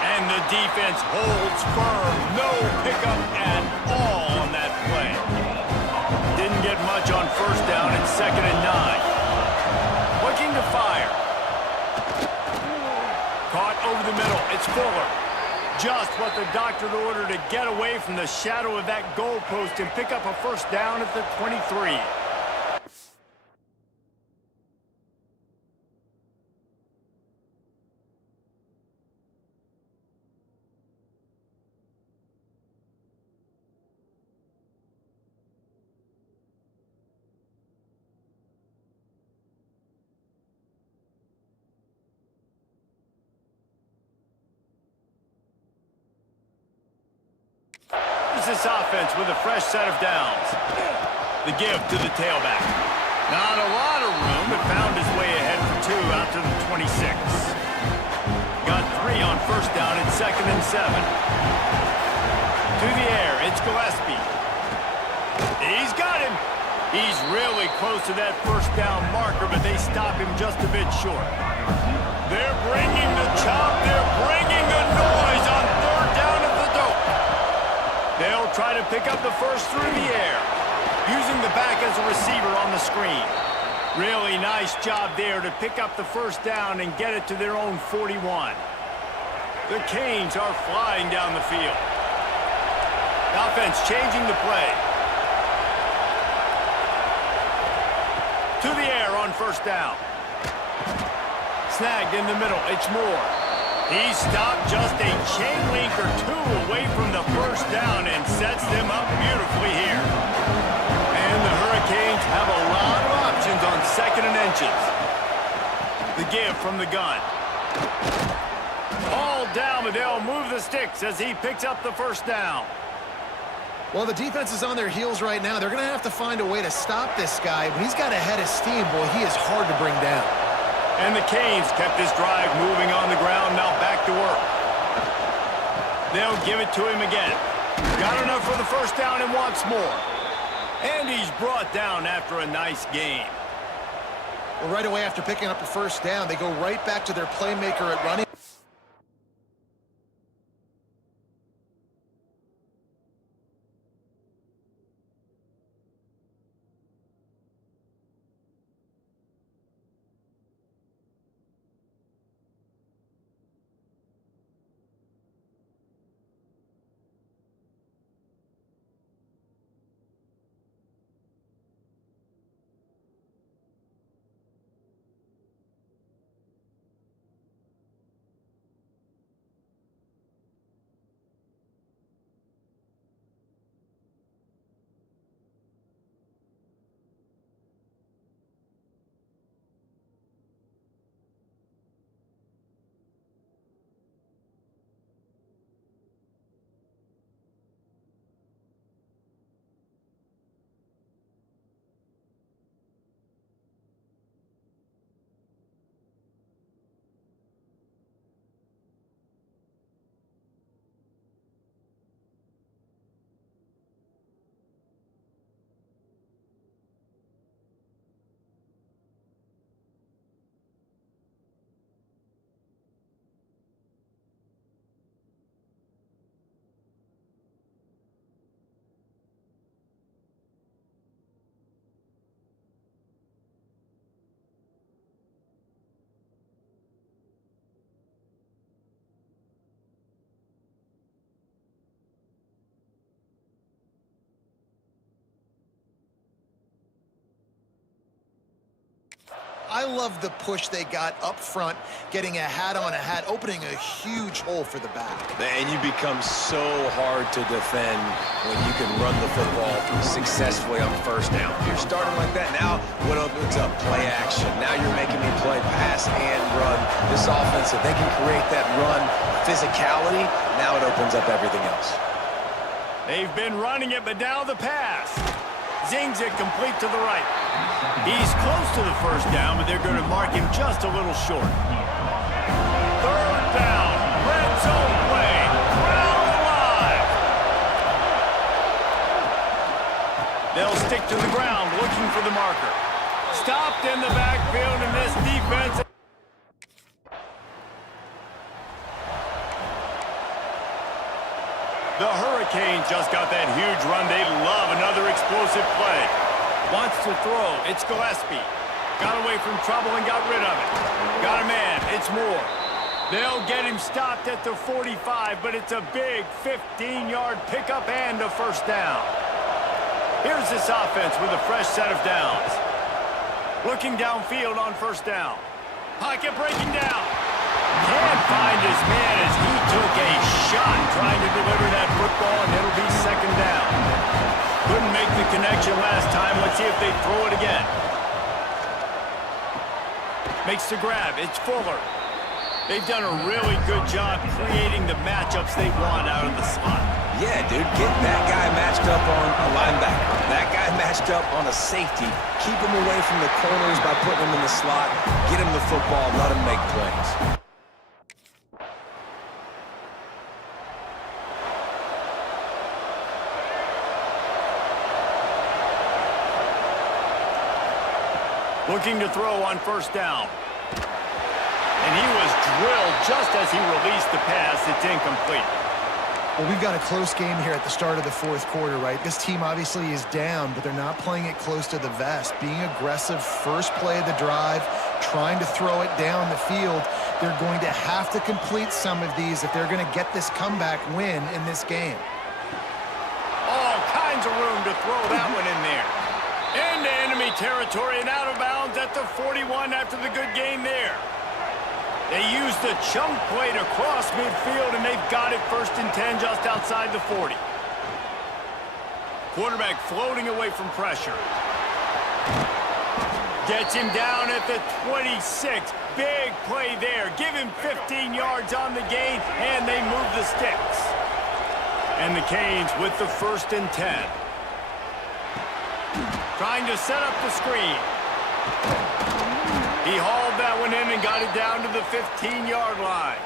And the defense holds firm. No pickup at all on that play. Didn't get much on first down. It's 2nd and 9. Looking to fire. Caught over the middle. It's Fuller. Just what the doctor ordered to get away from the shadow of that goalpost and pick up a first down at the 23. This offense with a fresh set of downs. The give to the tailback. Not a lot of room, but found his way ahead for 2 out to the 26. Got 3 on first down at 2nd and 7. To the air, it's Gillespie. He's got him. He's really close to that first down marker, but they stop him just a bit short. They're bringing the chop. They're bringing the noise on third down at the dope. They'll try to pick up the first through the air, using the back as a receiver on the screen. Really nice job there to pick up the first down and get it to their own 41. The Canes are flying down the field. Offense changing the play. To the air on first down. Snagged in the middle. It's Moore. He stopped just a chain link or two away from the first down and sets them up beautifully here. And the Hurricanes have a lot of options on second and inches. The give from the gun. All down, but they'll move the sticks as he picks up the first down. Well, the defense is on their heels right now. They're going to have to find a way to stop this guy. When he's got a head of steam, boy, he is hard to bring down. And the Canes kept this drive moving on the ground, now back to work. They'll give it to him again. Got enough for the first down and wants more. And he's brought down after a nice gain. Well, right away after picking up the first down, they go right back to their playmaker at running. I love the push they got up front, getting a hat on a hat, opening a huge hole for the back. And you become so hard to defend when you can run the football successfully on first down. You're starting like that. Now what opens up? Play action. Now you're making me play pass and run. This offense, if they can create that run physicality, now it opens up everything else. They've been running it, but now the pass. Zings it complete to the right. He's close to the first down, but they're going to mark him just a little short. Third down. Red zone play. Round alive. They'll stick to the ground looking for the marker. Stopped in the backfield, and this defense... The Hurricanes just got that huge run. They love another explosive play. Wants to throw. It's Gillespie. Got away from trouble and got rid of it. Got a man. It's Moore. They'll get him stopped at the 45, but it's a big 15-yard pickup and a first down. Here's this offense with a fresh set of downs. Looking downfield on first down. Pocket breaking down. Can't find his man as he took a shot trying to deliver that football, and it'll be second down. Couldn't make the connection last time. Let's see if they throw it again. Makes the grab. It's Fuller. They've done a really good job creating the matchups they want out of the slot. Yeah, dude, get that guy matched up on a linebacker. That guy matched up on a safety. Keep him away from the corners by putting him in the slot. Get him the football. Let him make plays. Looking to throw on first down. And he was drilled just as he released the pass. It's incomplete. Well, we've got a close game here at the start of the fourth quarter, right? This team obviously is down, but they're not playing it close to the vest. Being aggressive, first play of the drive, trying to throw it down the field. They're going to have to complete some of these if they're going to get this comeback win in this game. All kinds of room to throw that one in there. Into enemy territory and out of bounds at the 41 after the good game there. They used the chunk play to cross midfield, and they've got it 1st and 10 just outside the 40. Quarterback floating away from pressure. Gets him down at the 26. Big play there. Give him 15 yards on the gain, and they move the sticks. And the Canes with the 1st and 10. Trying to set up the screen. He hauled that one in and got it down to the 15-yard line.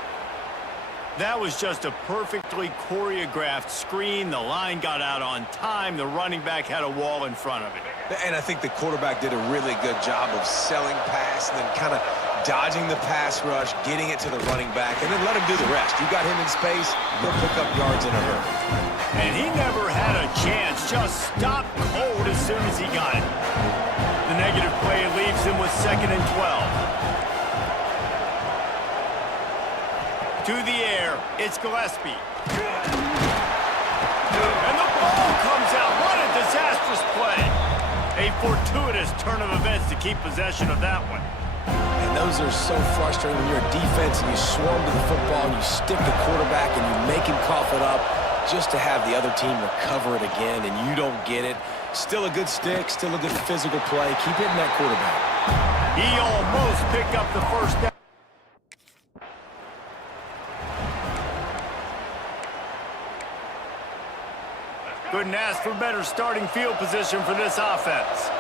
That was just a perfectly choreographed screen. The line got out on time. The running back had a wall in front of it. And I think the quarterback did a really good job of selling pass and then kind of dodging the pass rush, getting it to the running back, and then let him do the rest. You got him in space, he'll pick up yards in a hurry. And he never had a chance. Just stopped cold as soon as he got it. The negative play leaves him with 2nd and 12. To the air, it's Gillespie. And the ball comes out. What a disastrous play. A fortuitous turn of events to keep possession of that one. And those are so frustrating when you're a defense and you swarm to the football and you stick the quarterback and you make him cough it up just to have the other team recover it again and you don't get it. Still a good stick, still a good physical play. Keep hitting that quarterback. He almost picked up the 1st down. Couldn't ask for better starting field position for this offense.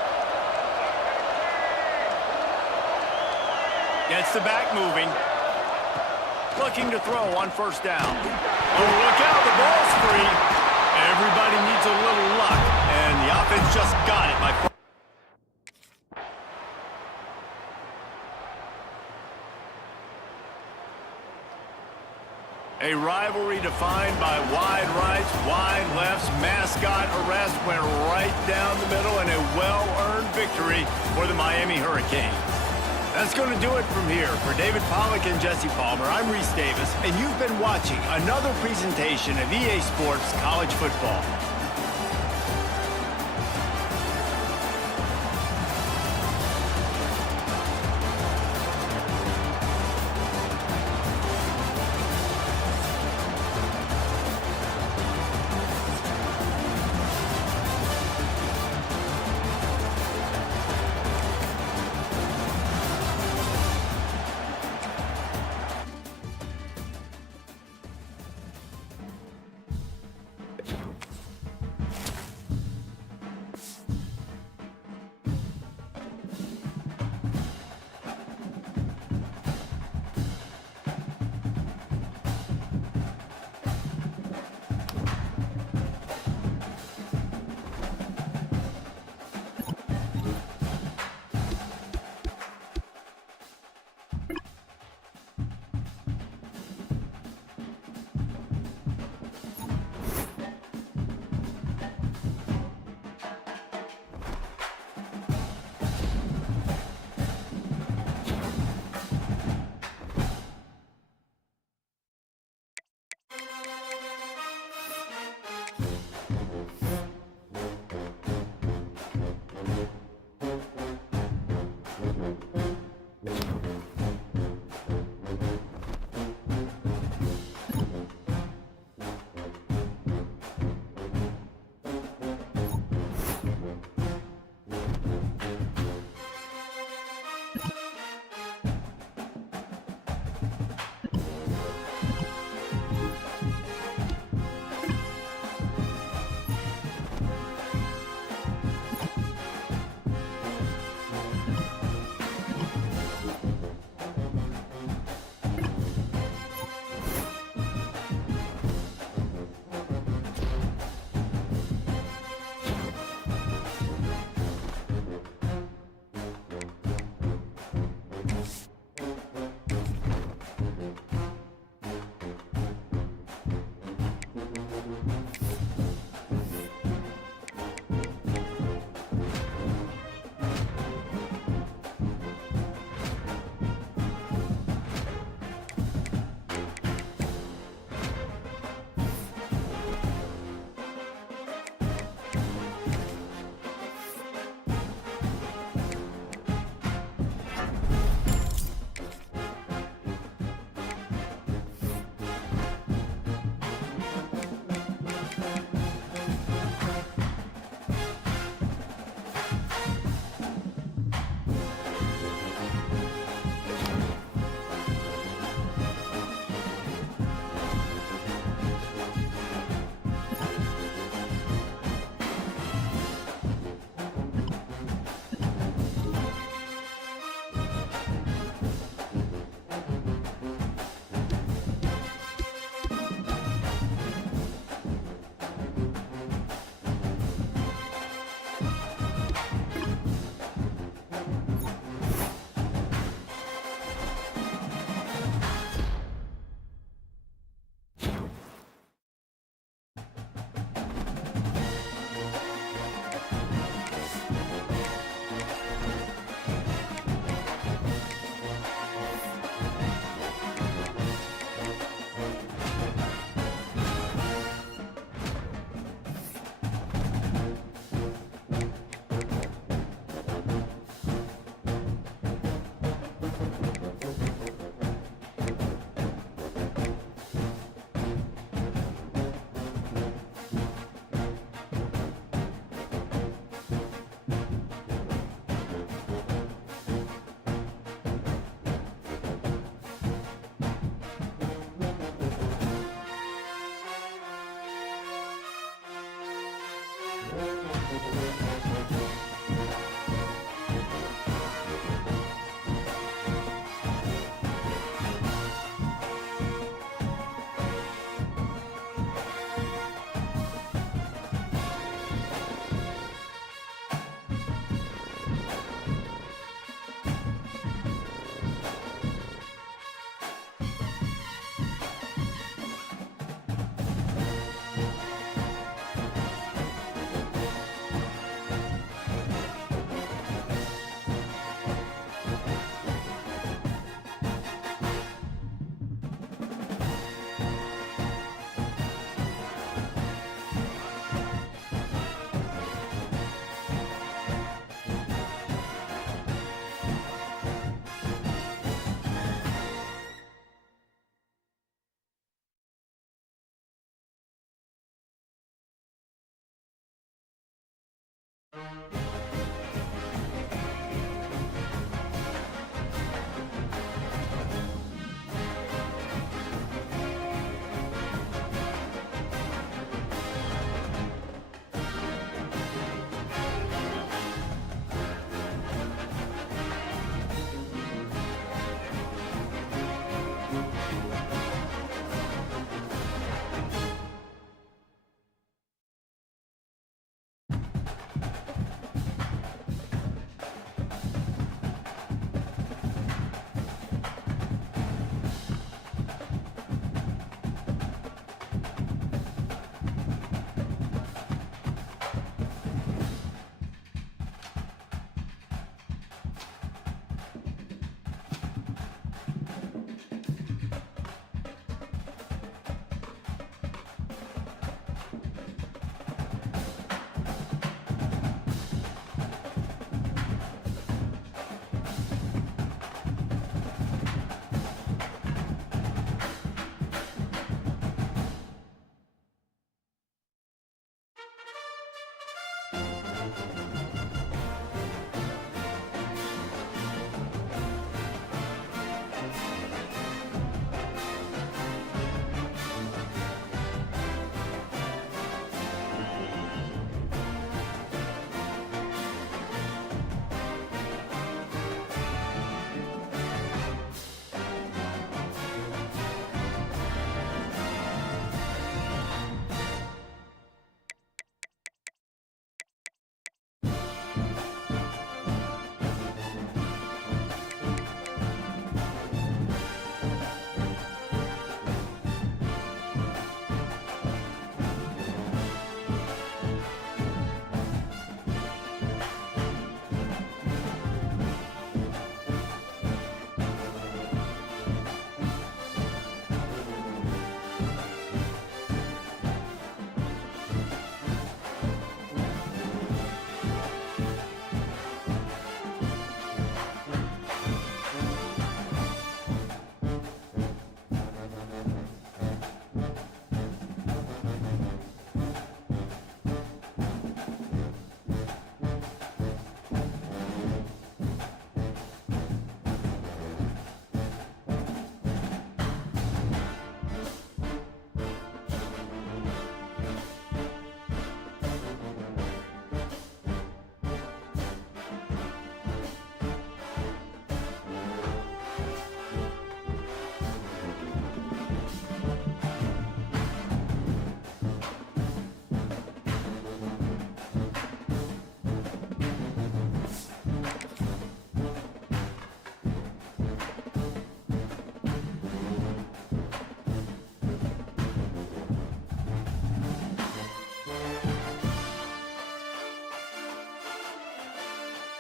Gets the back moving. Looking to throw on 1st down. Oh, look out, the ball's free. Everybody needs a little luck, and the offense just got it. A rivalry defined by wide rights, wide lefts, mascot arrest went right down the middle, and a well-earned victory for the Miami Hurricanes. That's going to do it from here. For David Pollack and Jesse Palmer, I'm Reese Davis, and you've been watching another presentation of EA Sports College Football.